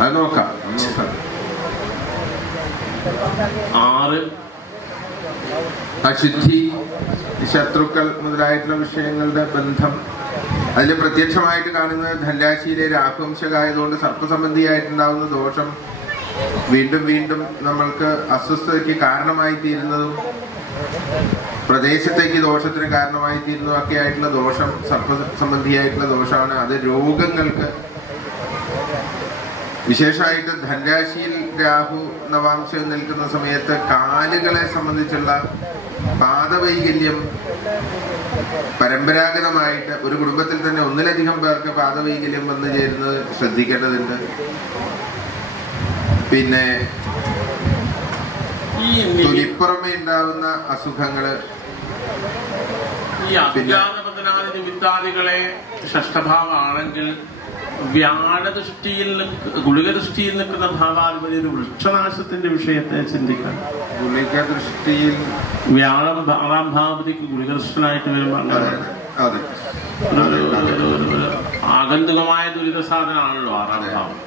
അത് നോക്കാം. 6 അശുദ്ധി, ശത്രുക്കൾ മുതലായിട്ടുള്ള വിഷയങ്ങളുടെ ബന്ധം. അതിൽ പ്രത്യക്ഷമായിട്ട് കാണുന്നത് ധനരാശിയിലെ രാഹുവംശകായതുകൊണ്ട് സർപ്പസംബന്ധിയായിട്ടുണ്ടാകുന്ന ദോഷം വീണ്ടും വീണ്ടും നമ്മൾക്ക് അസ്വസ്ഥതയ്ക്ക് കാരണമായി തീരുന്നതും പ്രദേശത്തേക്ക് ദോഷത്തിന് കാരണമായി തീരുന്നതും ഒക്കെ ആയിട്ടുള്ള ദോഷം സർപ്പസംബന്ധിയായിട്ടുള്ള ദോഷമാണ്. അത് രോഗങ്ങൾക്ക്, വിശേഷമായിട്ട് ധനരാശിയിൽ രാഹു നവാംശം നിൽക്കുന്ന സമയത്ത് കാലുകളെ സംബന്ധിച്ചുള്ള പാദവൈകല്യം പരമ്പരാഗതമായിട്ട് ഒരു കുടുംബത്തിൽ തന്നെ ഒന്നിലധികം പേർക്ക് പാദവൈകല്യം വന്നു ചേരുന്നത് ശ്രദ്ധിക്കേണ്ടതുണ്ട്. പിന്നെ തൊലിപ്പുറമേ ഉണ്ടാവുന്ന അസുഖങ്ങള്, ഈ അജ്ഞാതപതനാദി നിമിത്താദികളെ ഷഷ്ഠഭാവമാണെങ്കിൽ വ്യാഴദൃഷ്ടിയിൽ ഗുളിക ദൃഷ്ടിയിൽ നിൽക്കുന്ന ഭാവാധിപതി ഒരു വൃക്ഷനാശത്തിന്റെ വിഷയത്തെ ചിന്തിക്കാൻ. ഗുളിക ദൃഷ്ടിയിൽ വ്യാഴം 6ാം ഭാവതിക്ക് ഗുളികദൃഷ്ടനായിട്ട് വരുമ്പോൾ ആഗന്തുകമായ ദുരിത സാധനമാണല്ലോ 6ാം ഭാവം.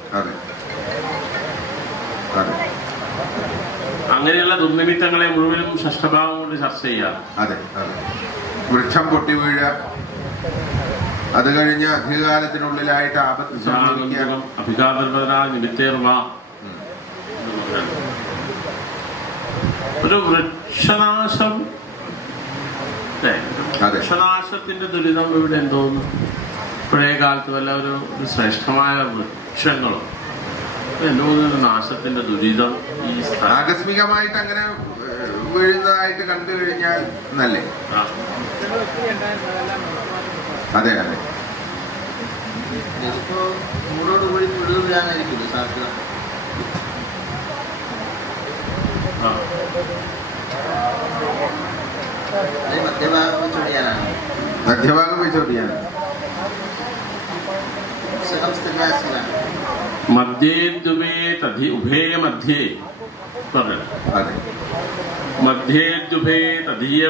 അങ്ങനെയുള്ള ദുർനിമിത്തങ്ങളെ മുഴുവനും ഷഷ്ഠഭാവം കൊണ്ട് ചർച്ച ചെയ്യാം. അതെ, വൃക്ഷം പൊട്ടി വീഴ, അത് കഴിഞ്ഞ് അധികകാലത്തിനുള്ളിലായിട്ട് ആപത്ത് സംഭവിക്കുക, ഒരു വൃക്ഷനാശം. വൃക്ഷനാശത്തിന്റെ ദുരിതം ഇവിടെ എന്തോന്നു പഴയ കാലത്ത് വല്ല ഒരു ശ്രേഷ്ഠമായ വൃക്ഷങ്ങളോ എന്തോന്നൊരു നാശത്തിന്റെ ദുരിതം ഈ ആകസ്മികമായിട്ട് അങ്ങനെ വീഴുന്നതായിട്ട് കണ്ടു കഴിഞ്ഞാൽ നല്ലേ. അതെ, ഇതിപ്പോ മൂടോടുകൂടി വീഴാനായിരിക്കും സാധ്യത. മധ്യഭാഗം വെച്ചോടിയാനാണ്. മധ്യഭാഗം വെച്ചോടിയാണ്. സ്ഥിരരാശിയിലാണ്. മധ്യേ ദ്വേ തധി ഉഭേ മധ്യേ മധ്യേ ദ്വേ തദീയ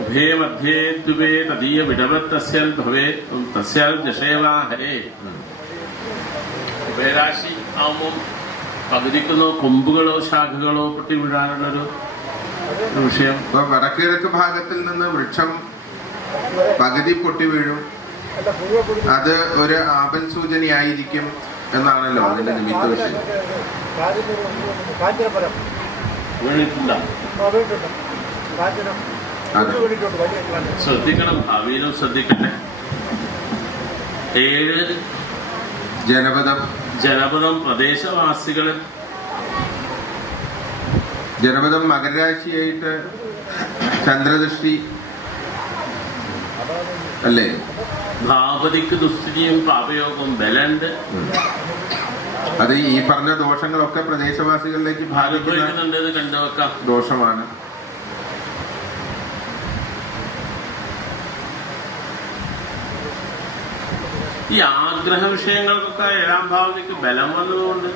ഉഭേ മധ്യേ ദ്വേ തദീയ വിടവത് തസ്യാൽ ഭവേ തസ്യാൽ ദശേവാ ഹരേ. ഉഭയരാശി ആവുമ്പോൾ പകുതിക്കുന്നോ കൊമ്പുകളോ ശാഖകളോ പൊട്ടി വീഴാനുള്ളൊരു വിഷയം. ഇപ്പൊ വടക്കിഴക്ക് ഭാഗത്തിൽ നിന്ന് വൃക്ഷം പകുതി പൊട്ടി വീഴും, അത് ഒരു ആപൽ സൂചനയായിരിക്കും എന്നാണല്ലോ അതിന്റെ നിമിത്ത വിഷയം. ശ്രദ്ധിക്കണം, ഭാവിയിലും ശ്രദ്ധിക്കട്ടെ. 7 ജനപദം പ്രദേശവാസികള് ജനപദം മകരരാശിയായിട്ട് ചന്ദ്രദൃഷ്ടി അല്ലേ? ഭാവതിക്ക് ദുസ്ഥിതിയും പാപയോഗവും ബലണ്ട്. അത് ഈ പറഞ്ഞ ദോഷങ്ങളൊക്കെ പ്രദേശവാസികളിലേക്ക് ഭാഗിക്കുന്നുണ്ട്. ഇത് കണ്ടുവെക്കാം, ദോഷമാണ്. ഈ ആഗ്രഹ വിഷയങ്ങൾക്കൊക്കെ 7ാം ഭാവതിക്ക് ബലം വന്നതുകൊണ്ട്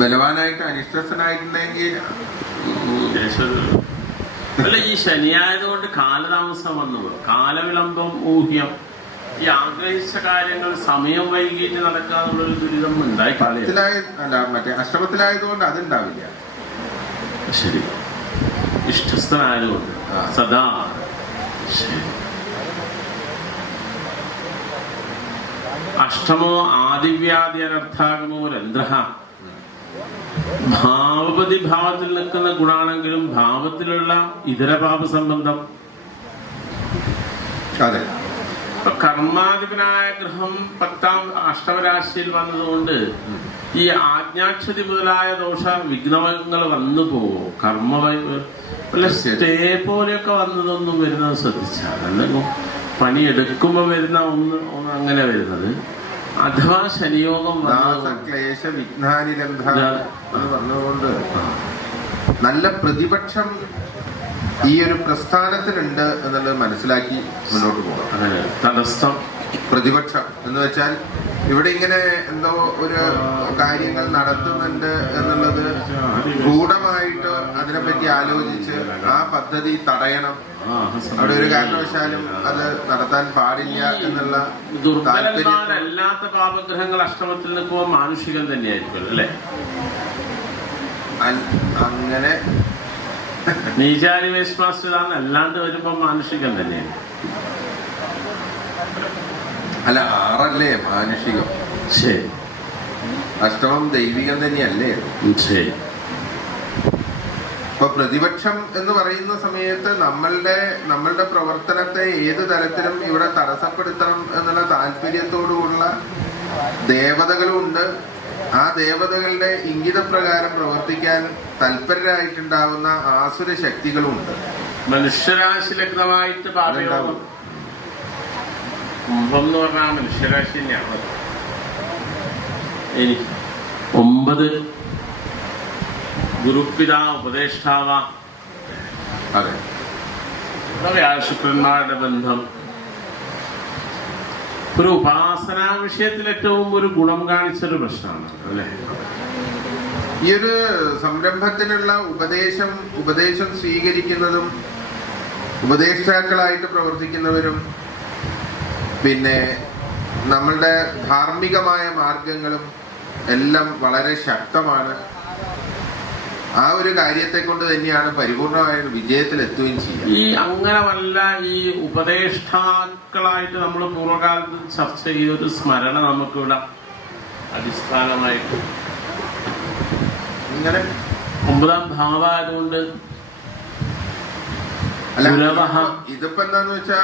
ബലവാനായിട്ട് അനിഷ്ടസ്ഥനായിട്ടുണ്ടെങ്കിൽ അല്ല, ഈ ശനിയായതുകൊണ്ട് കാലതാമസം വന്നു, കാലവിളംബം ഊഹ്യം. ഈ ആഗ്രഹിച്ച കാര്യങ്ങൾ സമയം വൈകിട്ട് നടക്കാന്നുള്ളൊരു ദുരിതം ഉണ്ടായി. മറ്റേ അഷ്ടമത്തിലായതുകൊണ്ട് അതുണ്ടാവില്ല. ശരി, ഇഷ്ടസ്ഥനായതുകൊണ്ട് സദാ. ശരി, അഷ്ടമോ ആദിവ്യാധി അനർത്ഥാഗമോ രന്ധ്ര. ഭാവപതി ഭാവത്തിൽ നിൽക്കുന്ന ഗുണാണെങ്കിലും ഭാവത്തിലുള്ള ഇതര പാപ സംബന്ധം. അതെ, ഇപ്പൊ കർമാധിപനായ ഗ്രഹം 10ാം അഷ്ടമരാശിയിൽ വന്നതുകൊണ്ട് ഈ ആജ്ഞാക്ഷതി മുതലായ ദോഷ വിഘ്നങ്ങൾ വന്നു പോവോ? കർമ്മ സ്റ്റേ പോലെയൊക്കെ വന്നതൊന്നും വരുന്നത് ശ്രദ്ധിച്ചാൽ, അല്ലെങ്കിൽ പണിയെടുക്കുമ്പോ വരുന്ന ഒന്ന് അങ്ങനെ വരുന്നത്. അഥവാ ശനിയോഗം ക്ലേശ വിഘ്നാനിരന്ധ പറഞ്ഞുകൊണ്ട് നല്ല പ്രതിപക്ഷം ഈ ഒരു പ്രസ്ഥാനത്തിനുണ്ട് എന്നുള്ളത് മനസ്സിലാക്കി മുന്നോട്ട് പോകാം. തടസ്സം പ്രതിപക്ഷം എന്ന് വെച്ചാൽ ഇവിടെ ഇങ്ങനെ എന്തോ ഒരു കാര്യങ്ങൾ നടത്തുന്നുണ്ട് എന്നുള്ളത് ഗൂഢമായിട്ട് അതിനെപ്പറ്റി ആലോചിച്ച് ആ പദ്ധതി തടയണം, അവിടെ ഒരു കാരണവശാലും അത് നടത്താൻ പാടില്ല എന്നുള്ള ദുർബലന്മാരല്ലാത്ത പാപഗ്രഹങ്ങൾ അഷ്ടമത്തിൽ നിൽക്കുമ്പോൾ മാനുഷികം തന്നെയായിരിക്കും അല്ലേ? അങ്ങനെ നീചാരി വേശ്മാസ്റ്റാണ്, അല്ലാണ്ട് വരുമ്പോ മാനുഷികം തന്നെയാണ്. അല്ല, 6 മാനുഷികം. ശരി, അഷ്ടമം ദൈവികം തന്നെയല്ലേ? ശരി. ഇപ്പൊ പ്രതിപക്ഷം എന്ന് പറയുന്ന സമയത്ത് നമ്മളുടെ പ്രവർത്തനത്തെ ഏത് തരത്തിലും ഇവിടെ തടസ്സപ്പെടുത്തണം എന്നുള്ള താല്പര്യത്തോടുകൂടിയുള്ള ദേവതകളുണ്ട്. ആ ദേവതകളുടെ ഇംഗിതപ്രകാരം പ്രവർത്തിക്കാൻ തൽപരരായിട്ടുണ്ടാവുന്ന ആസുര ശക്തികളുമുണ്ട്. മനുഷ്യരാശി ലഗ്നമായിട്ട് പാപയോഗം കുംഭം എന്ന് പറഞ്ഞാൽ മനുഷ്യരാശി തന്നെയാണ്. ഇനി 9 ഗുരുപിതാ ഉപദേഷ്ടാവ. അതെ, വ്യാഴശുക്രന്മാരുടെ ബന്ധം ഒരു ഉപാസനാ വിഷയത്തിൽ ഏറ്റവും ഒരു ഗുണം കാണിച്ചൊരു പ്രശ്നമാണ് അല്ലെ. ഈ ഒരു സംരംഭത്തിനുള്ള ഉപദേശം സ്വീകരിക്കുന്നതും ഉപദേഷ്ടാക്കളായിട്ട് പ്രവർത്തിക്കുന്നവരും പിന്നെ നമ്മളുടെ ധാർമ്മികമായ മാർഗങ്ങളും എല്ലാം വളരെ ശക്തമാണ്. ആ ഒരു കാര്യത്തെ കൊണ്ട് തന്നെയാണ് പരിപൂർണമായ വിജയത്തിലെത്തുകയും ചെയ്യുക. ഈ അങ്ങനെ വല്ല ഈ ഉപദേഷ്ടാക്കളായിട്ട് നമ്മൾ പൂർവ്വകാലത്ത് ചർച്ച ചെയ്തൊരു സ്മരണ നമുക്കിവിടെ അടിസ്ഥാനമായിട്ട് ഇങ്ങനെ 9ാം ഭാവമായതുകൊണ്ട് അല്ല, ഇതിപ്പോ എന്താന്ന് വെച്ചാ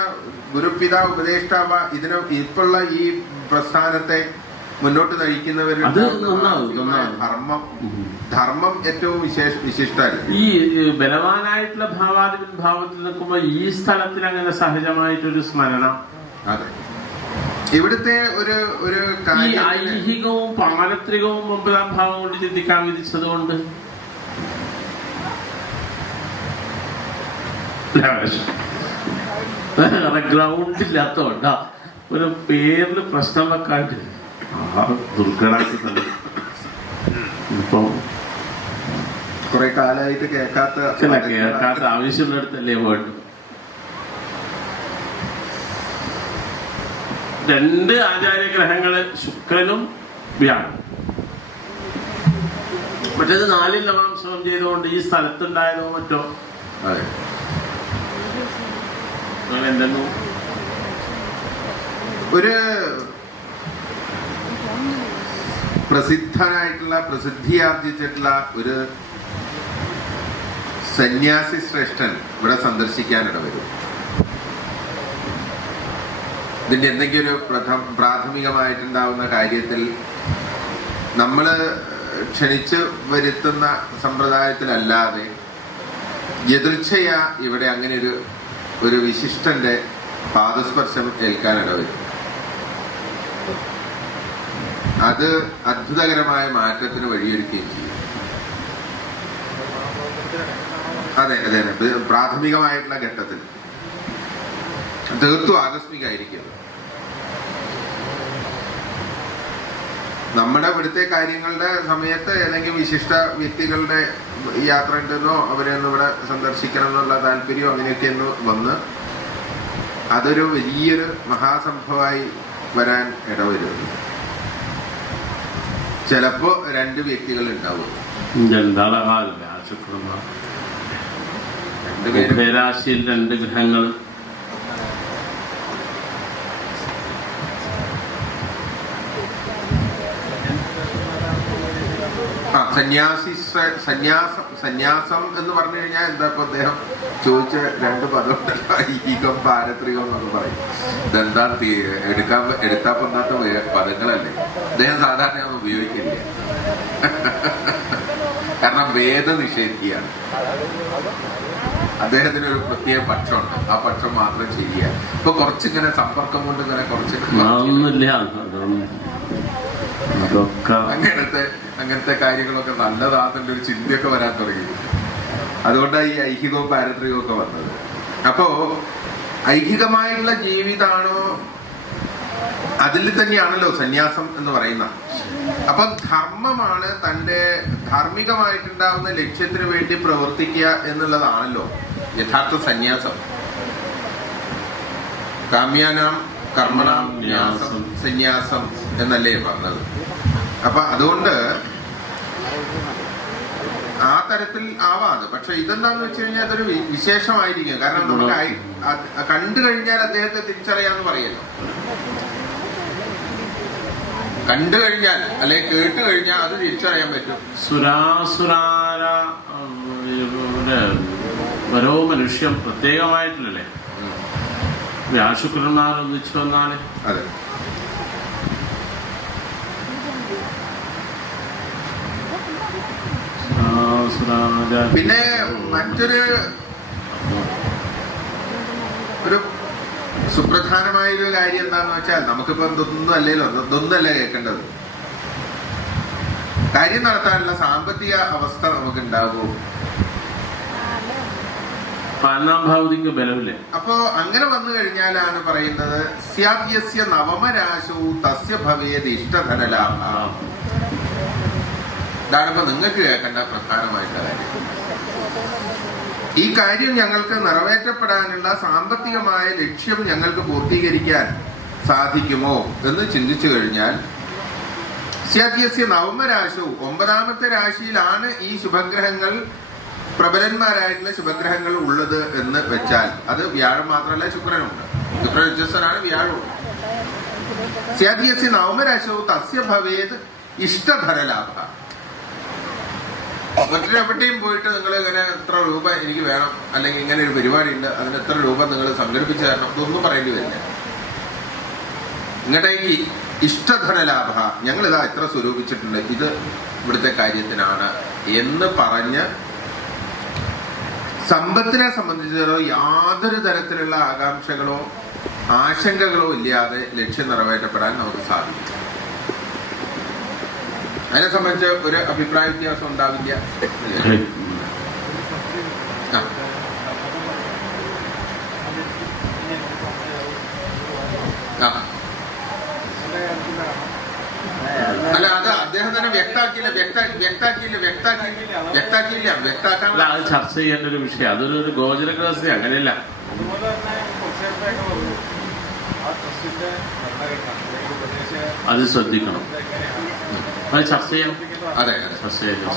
ഗുരുപിത ഉപദേഷ്ടാവ ഇപ്പോഴുള്ള ഈ പ്രസ്ഥാനത്തെ മുന്നോട്ട് നയിക്കുന്നവര് ധർമ്മം ഏറ്റവും വിശിഷ്ടമായിരിക്കും. ഈ ബലവാനായിട്ടുള്ള ഭാവാതിഭാവത്തിൽ നിൽക്കുമ്പോ ഈ സ്ഥലത്തിൽ അങ്ങനെ സഹജമായിട്ടൊരു സ്മരണ. അതെ, ഇവിടുത്തെ ഒരു ഐഹികവും പാരത്രികവും 9ാം ഭാവം കൊണ്ട് ചിന്തിക്കാൻ വിധിച്ചത് കൊണ്ട് ഗ്രൗണ്ട് ഇല്ലാത്തോണ്ടാ ഒരു പേരില് പ്രശ്നം വെക്കാണ്ട് ദുർഘടാക്കി തന്നെ. ഇപ്പൊ കുറെ കാലമായിട്ട് കേൾക്കാത്ത ആവശ്യമുള്ളിടത്തല്ലേ വേണ്ടു. 2 ആചാര്യഗ്രഹങ്ങള് ശുക്രനും വ്യാഴം. മറ്റേത് 4 നവാംശം ചെയ്തുകൊണ്ട് ഈ സ്ഥലത്തുണ്ടായതോ മറ്റോ അങ്ങനെ എന്തെങ്കിലും ഒരു പ്രസിദ്ധിയാർജിച്ചിട്ടുള്ള ഒരു സന്യാസി ശ്രേഷ്ഠൻ ഇവിടെ സന്ദർശിക്കാനിട വരും. ഇതിന്റെ എന്തെങ്കിലും ഒരു പ്രാഥമികമായിട്ടുണ്ടാവുന്ന കാര്യത്തിൽ നമ്മൾ ക്ഷണിച്ചു വരുത്തുന്ന സമ്പ്രദായത്തിലല്ലാതെ എതിർച്ചയാ ഇവിടെ അങ്ങനെ ഒരു വിശിഷ്ടന്റെ പാദസ്പർശം ഏൽക്കാനിട വരും. അത് അത്ഭുതകരമായ മാറ്റത്തിന് വഴിയൊരുക്കുകയും ചെയ്യും. അതെ അതെ അതെ, പ്രാഥമികമായിട്ടുള്ള ഘട്ടത്തിൽ തീർത്തും ആകസ്മികമായിരിക്കും. നമ്മുടെ ഇവിടുത്തെ കാര്യങ്ങളുടെ സമയത്ത് ഏതെങ്കിലും വിശിഷ്ട വ്യക്തികളുടെ യാത്ര ഉണ്ടെന്നോ അവരെ ഒന്ന് ഇവിടെ സന്ദർശിക്കണം എന്നുള്ള താല്പര്യമോ അങ്ങനെയൊക്കെ ഒന്ന് വന്ന് അതൊരു വലിയൊരു മഹാസംഭവമായി വരാൻ ഇടവരുന്നു. ചിലപ്പോ 2 വ്യക്തികൾ ഉണ്ടാവും. രാശിയിൽ 2 ഗ്രഹങ്ങൾ. സന്യാസം എന്ന് പറഞ്ഞു കഴിഞ്ഞാൽ എന്താ ഇപ്പൊ അദ്ദേഹം ചോദിച്ച 2 പദമുണ്ടല്ലോ, ഐഹികം പാരത്രികം എന്നൊക്കെ പറയും. ഇതെന്താ എടുത്താ പൊന്നാത്ത പദങ്ങളല്ലേ. അദ്ദേഹം സാധാരണ ഉപയോഗിക്കില്ല, കാരണം വേദനിഷേധിയാണ്. അദ്ദേഹത്തിന് ഒരു പ്രത്യേക പക്ഷമുണ്ട്, ആ പക്ഷം മാത്രം ചെയ്യുക. ഇപ്പൊ കുറച്ചിങ്ങനെ സമ്പർക്കം കൊണ്ട് ഇങ്ങനെ കുറച്ച് അങ്ങനത്തെ കാര്യങ്ങളൊക്കെ നല്ലതാണെന്റെ ഒരു ചിന്തയൊക്കെ വരാൻ തുടങ്ങി. അതുകൊണ്ടാണ് ഈ ഐഹികവും പാരത്രികവും ഒക്കെ വന്നത്. അപ്പോ ഐഹികമായിട്ടുള്ള ജീവിതാണോ അതിൽ തന്നെയാണല്ലോ സന്യാസം എന്ന് പറയുന്ന. അപ്പൊ ധർമ്മമാണ് തന്റെ ധാർമ്മികമായിട്ടുണ്ടാവുന്ന ലക്ഷ്യത്തിന് വേണ്ടി പ്രവർത്തിക്കുക എന്നുള്ളതാണല്ലോ യഥാർത്ഥ സന്യാസം. കാമ്യാനാം കർമ്മണാം ന്യാസം സന്യാസം എന്നല്ലേ പറഞ്ഞത്. അപ്പൊ അതുകൊണ്ട് ആ തരത്തിൽ ആവാതെ, പക്ഷെ ഇതെന്താന്ന് വെച്ച് കഴിഞ്ഞാൽ അതൊരു വിശേഷമായിരിക്കും. കാരണം നമുക്ക് കണ്ടു കഴിഞ്ഞാൽ അദ്ദേഹത്തെ തിരിച്ചറിയാന്ന് പറയല്ലോ. കണ്ടു കഴിഞ്ഞാൽ അല്ലെങ്കിൽ കേട്ട് കഴിഞ്ഞാൽ അത് തിരിച്ചറിയാൻ പറ്റും. ഓരോ മനുഷ്യം പ്രത്യേകമായിട്ടില്ലല്ലേ വ്യാശുക്രന്മാർ ഒന്നിച്ചു വന്നാല്. അതെ, പിന്നെ മറ്റൊരു സുപ്രധാനമായൊരു കാര്യം എന്താന്ന് വെച്ചാൽ നമുക്കിപ്പോ ഇതൊന്നുമല്ല കേൾക്കേണ്ടത്. കാര്യം നടത്താനുള്ള സാമ്പത്തിക അവസ്ഥ നമുക്ക് ഉണ്ടാകുമോ? പതിനൊന്നാം ഭാവതിക്ക് ബലമില്ലേ? അപ്പോ അങ്ങനെ വന്നു കഴിഞ്ഞാലാണ് പറയുന്നത് സ്യാദ്യസ്യ നവമരാശോ തസ്യ ഭവേത് ഇഷ്ടധനലാഭ. ഇതാണിപ്പോ നിങ്ങൾക്ക് കേൾക്കേണ്ട പ്രധാനമായിട്ടുള്ള കാര്യം. ഈ കാര്യം ഞങ്ങൾക്ക് നിറവേറ്റപ്പെടാനുള്ള സാമ്പത്തികമായ ലക്ഷ്യം ഞങ്ങൾക്ക് പൂർത്തീകരിക്കാൻ സാധിക്കുമോ എന്ന് ചിന്തിച്ചു കഴിഞ്ഞാൽ സ്യാദ്യസ്യ നവമരാശോ 9ാമത്തെ രാശിയിലാണ് ഈ ശുഭഗ്രഹങ്ങൾ, പ്രബലന്മാരായിട്ടുള്ള ശുഭഗ്രഹങ്ങൾ ഉള്ളത് എന്ന് വെച്ചാൽ അത് വ്യാഴം മാത്രമല്ല, ശുക്രനുണ്ട്. ശുക്രജസ്വനാണ്, വ്യാഴവും. സ്യാദ്യസ്യ നവമരാശോ തസ്യ ഭവേത് ഇഷ്ടധനലാഭ. മറ്റൊരെവിടെയും പോയിട്ട് നിങ്ങൾ ഇങ്ങനെ എത്ര രൂപ എനിക്ക് വേണം, അല്ലെങ്കിൽ ഇങ്ങനെ ഒരു പരിപാടി ഉണ്ട്, അതിന് എത്ര രൂപ നിങ്ങൾ സംഘടിപ്പിച്ചു തരണം, ഇതൊന്നും പറയേണ്ടി വരില്ല. ഇങ്ങോട്ടേക്ക് ഇഷ്ടധനലാഭ, ഞങ്ങളിതാ എത്ര സ്വരൂപിച്ചിട്ടുണ്ട്, ഇത് ഇവിടുത്തെ കാര്യത്തിനാണ് എന്ന് പറഞ്ഞ് സമ്പത്തിനെ സംബന്ധിച്ചിടത്തോളം യാതൊരു തരത്തിലുള്ള ആകാംക്ഷകളോ ആശങ്കകളോ ഇല്ലാതെ ലക്ഷ്യം നിറവേറ്റപ്പെടാൻ നമുക്ക് സാധിക്കും. അതിനെ സംബന്ധിച്ച് ഒരു അഭിപ്രായ വ്യത്യാസം ഉണ്ടാവില്ല. അല്ല, അത് അദ്ദേഹം തന്നെ വ്യക്താക്കാൻ അത് ചർച്ച ചെയ്യേണ്ട ഒരു വിഷയം. അതൊരു ഗോചരഗ്രഹസ്ഥ, അങ്ങനെയല്ല. അത് ശ്രദ്ധിക്കണം, അത് ചർച്ച ചെയ്യാം. അതെ, ചർച്ച ചെയ്യാം.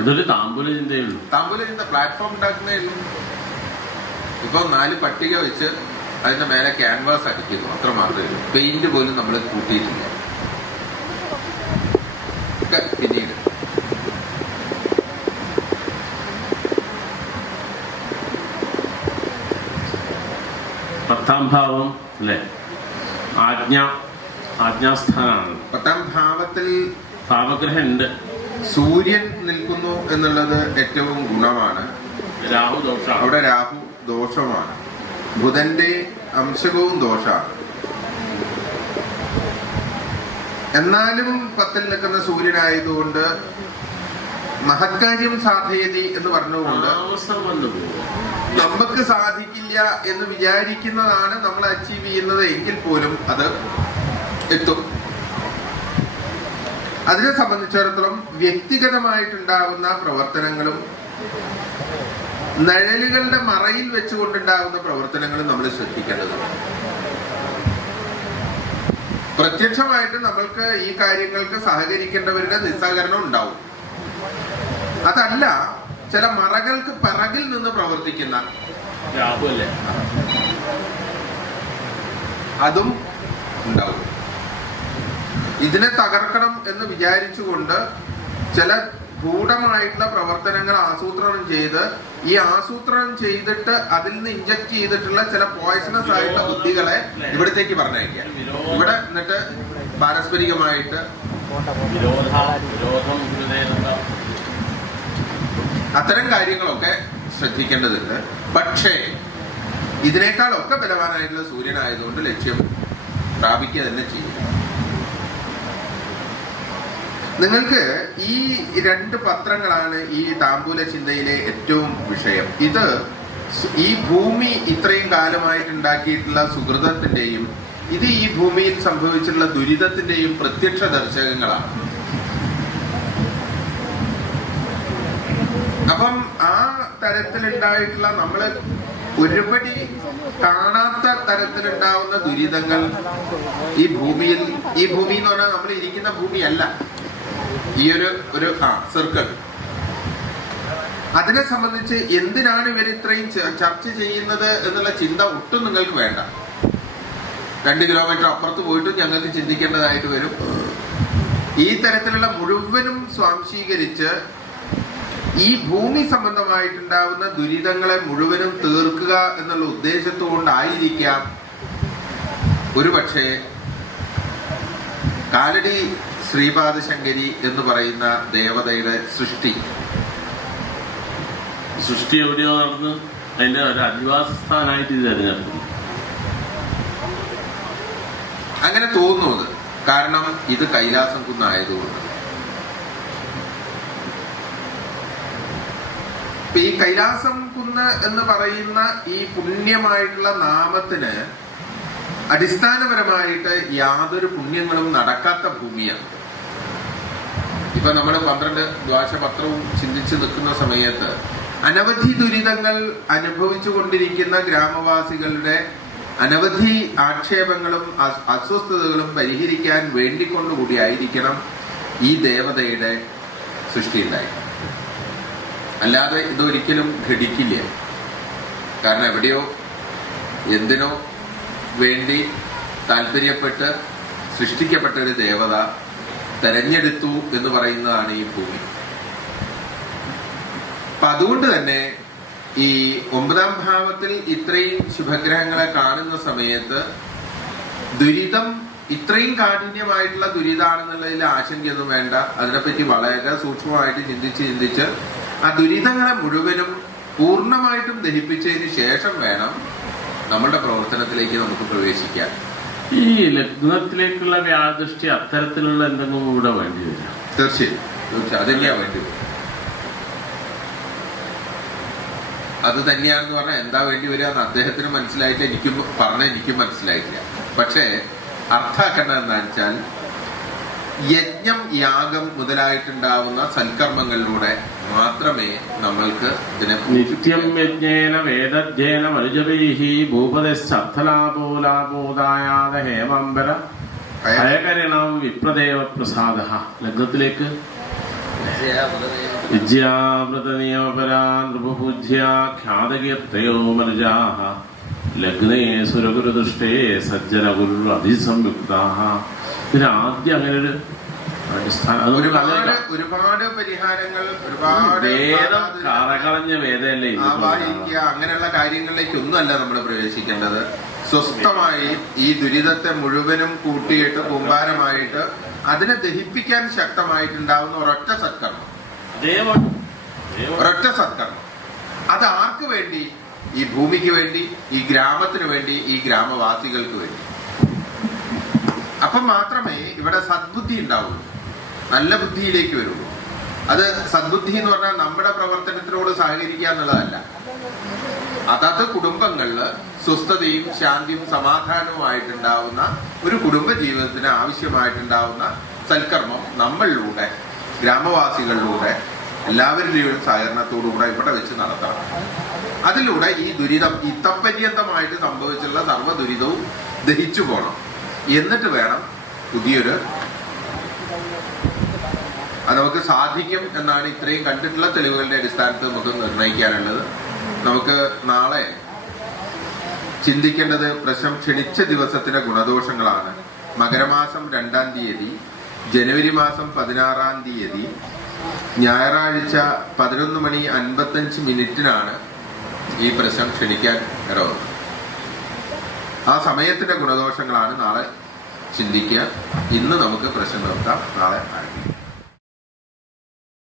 ഇതൊരു താമ്പൂല ചിന്തയുള്ളൂ. താമ്പൂല ചിന്ത പ്ലാറ്റ്ഫോം ഉണ്ടാക്കുന്നേ ഉള്ളൂ. ഇപ്പൊ 4 പട്ടിക വെച്ച് അതിന്റെ മേലെ ക്യാൻവാസ് അടിക്കുന്നു, അത്ര മാത്രമേ ഉള്ളൂ. പെയിന്റ് പോലും നമ്മൾ കൂട്ടിയിട്ടില്ല. പിന്നീട് പത്താം ഭാവം അല്ലേ, ആജ്ഞാസ്ഥാനാണ്. 10ാം ഭാവത്തിൽ ഭാവഗ്രഹം ഉണ്ട്, സൂര്യൻ നിൽക്കുന്നു എന്നുള്ളത് ഏറ്റവും ഗുണമാണ്. രാഹു ദോഷമാണ്, അവിടെ രാഹു ദോഷമാണ്. ബുധന്റെ അംശകവും ദോഷമാണ്. എന്നാലും 10ൽ നിൽക്കുന്ന സൂര്യനായതുകൊണ്ട് മഹത്കാര്യം സാധയതി എന്ന് പറഞ്ഞുകൊണ്ട് നമുക്ക് സാധിക്കില്ല എന്ന് വിചാരിക്കുന്നതാണ് നമ്മൾ അച്ചീവ് ചെയ്യുന്നത് എങ്കിൽ പോലും അത് എത്തും. അതിനെ സംബന്ധിച്ചിടത്തോളം വ്യക്തിഗതമായിട്ടുണ്ടാകുന്ന പ്രവർത്തനങ്ങളും നിഴലുകളുടെ മറയിൽ വെച്ചുകൊണ്ടുണ്ടാകുന്ന പ്രവർത്തനങ്ങളും നമ്മൾ ശ്രദ്ധിക്കേണ്ടതുണ്ട്. പ്രത്യക്ഷമായിട്ട് നമ്മൾക്ക് ഈ കാര്യങ്ങൾക്ക് സഹകരിക്കേണ്ടവരുടെ നിസ്സഹകരണം ഉണ്ടാവും. അതല്ല, ചില മറകൾക്ക് പിറകിൽ നിന്ന് പ്രവർത്തിക്കുന്ന അതും ഉണ്ടാവും. ഇതിനെ തകർക്കണം എന്ന് വിചാരിച്ചുകൊണ്ട് ചില ഗൂഢമായിട്ടുള്ള പ്രവർത്തനങ്ങൾ ആസൂത്രണം ചെയ്ത് ഈ ആസൂത്രണം ചെയ്തിട്ട് അതിൽ നിന്ന് ഇഞ്ചക്ട് ചെയ്തിട്ടുള്ള ചില പോയ്സണസ് ആയിട്ടുള്ള ബുദ്ധികളെ ഇവിടത്തേക്ക് പറഞ്ഞയക്കാം. ഇവിടെ എന്നിട്ട് പാരസ്പരികമായിട്ട് അത്തരം കാര്യങ്ങളൊക്കെ ശ്രദ്ധിക്കേണ്ടതുണ്ട്. പക്ഷേ ഇതിനേക്കാളൊക്കെ ബലവാനായിട്ടുള്ള സൂര്യനായതുകൊണ്ട് ലക്ഷ്യം പ്രാപിക്കുക തന്നെ ചെയ്യും. നിങ്ങൾക്ക് ഈ 2 പത്രങ്ങളാണ് ഈ താമ്പൂല ചിന്തയിലെ ഏറ്റവും വിഷയം. ഇത് ഈ ഭൂമി ഇത്രയും കാലമായിട്ടുണ്ടാക്കിയിട്ടുള്ള സുഹൃതത്തിന്റെയും ഇത് ഈ ഭൂമിയിൽ സംഭവിച്ചിട്ടുള്ള ദുരിതത്തിന്റെയും പ്രത്യക്ഷ ദർശകങ്ങളാണ്. അപ്പം ആ തരത്തിലുണ്ടായിട്ടുള്ള നമ്മള് ഒരുപടി കാണാത്ത തരത്തിലുണ്ടാവുന്ന ദുരിതങ്ങൾ ഈ ഭൂമി എന്ന് പറഞ്ഞാൽ നമ്മൾ ഇരിക്കുന്ന ഭൂമിയല്ല, ഈ ഒരു സർക്കിൾ. അതിനെ സംബന്ധിച്ച് എന്തിനാണ് ഇവർ ഇത്രയും ചർച്ച ചെയ്യുന്നത് എന്നുള്ള ചിന്ത ഒട്ടും നിങ്ങൾക്ക് വേണ്ട. 2 കിലോമീറ്റർ അപ്പുറത്ത് പോയിട്ടും ഞങ്ങൾക്ക് ചിന്തിക്കേണ്ടതായിട്ട് വരും. ഈ തരത്തിലുള്ള മുഴുവനും സ്വാംശീകരിച്ച് ഈ ഭൂമി സംബന്ധമായിട്ടുണ്ടാവുന്ന ദുരിതങ്ങളെ മുഴുവനും തീർക്കുക എന്നുള്ള ഉദ്ദേശത്തുകൊണ്ടായിരിക്കാം ഒരുപക്ഷെ കാലടി ശ്രീപാദശങ്കരി എന്ന് പറയുന്ന ദേവതയുടെ സൃഷ്ടി എവിടെയോ നടന്ന് അതിന്റെ ഒരു അധിവാസ സ്ഥാനമായിട്ട് ഇത് തിരഞ്ഞെടുക്കുന്നു. അങ്ങനെ തോന്നുന്നത്. കാരണം ഇത് കൈലാസം കുന്നായതുകൊണ്ട്. ഈ കൈലാസം കുന്ന് എന്ന് പറയുന്ന ഈ പുണ്യമായിട്ടുള്ള നാമത്തിന് അടിസ്ഥാനപരമായിട്ട് യാതൊരു പുണ്യങ്ങളും നടക്കാത്ത ഭൂമിയാണ്. ഇപ്പൊ നമ്മൾ 12 ദ്വാശപത്രവും ചിന്തിച്ചു നിൽക്കുന്ന സമയത്ത് അനവധി ദുരിതങ്ങൾ അനുഭവിച്ചു കൊണ്ടിരിക്കുന്ന ഗ്രാമവാസികളുടെ അനവധി ആക്ഷേപങ്ങളും അസ്വസ്ഥതകളും പരിഹരിക്കാൻ വേണ്ടിക്കൊണ്ടുകൂടി ആയിരിക്കണം ഈ ദേവതയുടെ സൃഷ്ടി ഉണ്ടായി. അല്ലാതെ ഇതൊരിക്കലും ഘടിക്കില്ല. കാരണം എവിടെയോ എന്തിനോ വേണ്ടി താല്പര്യപ്പെട്ട് സൃഷ്ടിക്കപ്പെട്ട ഒരു ദേവത തെരഞ്ഞെടുത്തു എന്ന് പറയുന്നതാണ് ഈ ഭൂമി. അപ്പൊ അതുകൊണ്ട് തന്നെ ഈ 9ാം ഭാവത്തിൽ ഇത്രയും ശുഭഗ്രഹങ്ങളെ കാണുന്ന സമയത്ത് ദുരിതം ഇത്രയും കാഠിന്യമായിട്ടുള്ള ദുരിതാണെന്നുള്ളതിൽ ആശങ്കയൊന്നും വേണ്ട. അതിനെപ്പറ്റി വളരെ സൂക്ഷ്മമായിട്ട് ചിന്തിച്ച് ആ ദുരിതങ്ങളെ മുഴുവനും പൂർണ്ണമായിട്ടും ദഹിപ്പിച്ചതിന് ശേഷം വേണം നമ്മളുടെ പ്രവർത്തനത്തിലേക്ക് നമുക്ക് പ്രവേശിക്കാൻ. ഈ ലഗ്നത്തിലേക്കുള്ള വ്യാദൃഷ്ടി അത്തരത്തിലുള്ള എന്തെങ്കിലും ഇവിടെ വേണ്ടി വരും? തീർച്ചയായും അതന്നെയാ വേണ്ടി വരും. അത് തന്നെയാണെന്ന് പറഞ്ഞാൽ എന്താ വേണ്ടി വരിക എന്ന് അദ്ദേഹത്തിന് മനസ്സിലായിട്ട് എനിക്കും മനസ്സിലായിട്ടില്ല. പക്ഷേ അർത്ഥാക്കേണ്ടത് എന്താണെന്ന് വെച്ചാൽ യജ്ഞം യാഗം മുതലായിട്ടുണ്ടാവുന്ന സൽക്കർമ്മങ്ങളിലൂടെ മാത്രമേ നമ്മൾക്ക് ഇതിനെ നിത്യം യജ്ഞേന വേദധ്യേന മനുജവൈഹി ഭൂപതിശ്ചർത്ഥലാപോലാപോദായാത ഹേമാംബര ഭയകരണം വിപ്രദേവ പ്രസാദ. ലഗ്നത്തിലേക്ക് വിദ്യാവൃതനിയമപരാ നൃപപൂജ്യാ ഖ്യാതകീർത്തയോ മനുജാഃ ലഗ്നേ സുരഗുരുദൃഷ്ടേ സജ്ജനഗുരു അതിസംയുക്താഃ. ഇതിനാദ്യം അങ്ങനെ ഒരു അടിസ്ഥാനം, ഒരുപാട് പരിഹാരങ്ങൾ, ഒരുപാട് വേദം കറകളഞ്ഞ വേദമല്ലേ ആവാഹിക്കുക, അങ്ങനെയുള്ള കാര്യങ്ങളിലേക്കൊന്നും അല്ല നമ്മൾ പ്രവേശിക്കേണ്ടത്. സ്വസ്ഥമായി ഈ ദുരിതത്തെ മുഴുവനും കൂട്ടിയിട്ട് കൂമ്പാരമായിട്ട് അതിനെ ദഹിപ്പിക്കാൻ ശക്തമായിട്ടുണ്ടാവുന്ന ഒരൊറ്റ സത്കർമ്മം, അത് ആർക്ക് വേണ്ടി? ഈ ഭൂമിക്ക് വേണ്ടി, ഈ ഗ്രാമത്തിന് വേണ്ടി, ഈ ഗ്രാമവാസികൾക്ക് വേണ്ടി. അപ്പം മാത്രമേ ഇവിടെ സദ്ബുദ്ധി ഉണ്ടാവുള്ളൂ, നല്ല ബുദ്ധിയിലേക്ക് വരുള്ളൂ. അത് സദ്ബുദ്ധി എന്ന് പറഞ്ഞാൽ നമ്മുടെ പ്രവർത്തനത്തിനോട് സഹകരിക്കുക എന്നുള്ളതല്ല. അതത് കുടുംബങ്ങളില് സ്വസ്ഥതയും ശാന്തിയും സമാധാനവുമായിട്ടുണ്ടാവുന്ന ഒരു കുടുംബ ജീവിതത്തിന് ആവശ്യമായിട്ടുണ്ടാവുന്ന സൽക്കർമ്മം നമ്മളിലൂടെ, ഗ്രാമവാസികളിലൂടെ, എല്ലാവരുടെയും സഹകരണത്തോടുകൂടെ ഇവിടെ വെച്ച് നടത്തണം. അതിലൂടെ ഈ ദുരിതം ഇത്തപര്യന്തമായിട്ട് സംഭവിച്ചുള്ള സർവ്വ ദുരിതവും ദഹിച്ചു പോകണം. എന്നിട്ട് വേണം പുതിയൊരു, അത് നമുക്ക് സാധിക്കും എന്നാണ് ഇത്രയും കണ്ടിട്ടുള്ള തെളിവുകളുടെ അടിസ്ഥാനത്തിൽ നമുക്ക് നിർണ്ണയിക്കാനുള്ളത്. നമുക്ക് നാളെ ചിന്തിക്കേണ്ടത് പ്രശ്നം ക്ഷണിച്ച ദിവസത്തിന്റെ ഗുണദോഷങ്ങളാണ്. മകരമാസം 2-ാം തീയതി, ജനുവരി മാസം 16-ാം തീയതി, ഞായറാഴ്ച 11:55 ഈ പ്രശ്നം ക്ഷണിക്കാൻ ഇടവന്നത്. ആ സമയത്തിന്റെ ഗുണദോഷങ്ങളാണ് നാളെ ചിന്തിക്കുക. ഇന്ന് നമുക്ക് പ്രശ്നം നോക്കാം, നാളെ ആരംഭിക്കാം.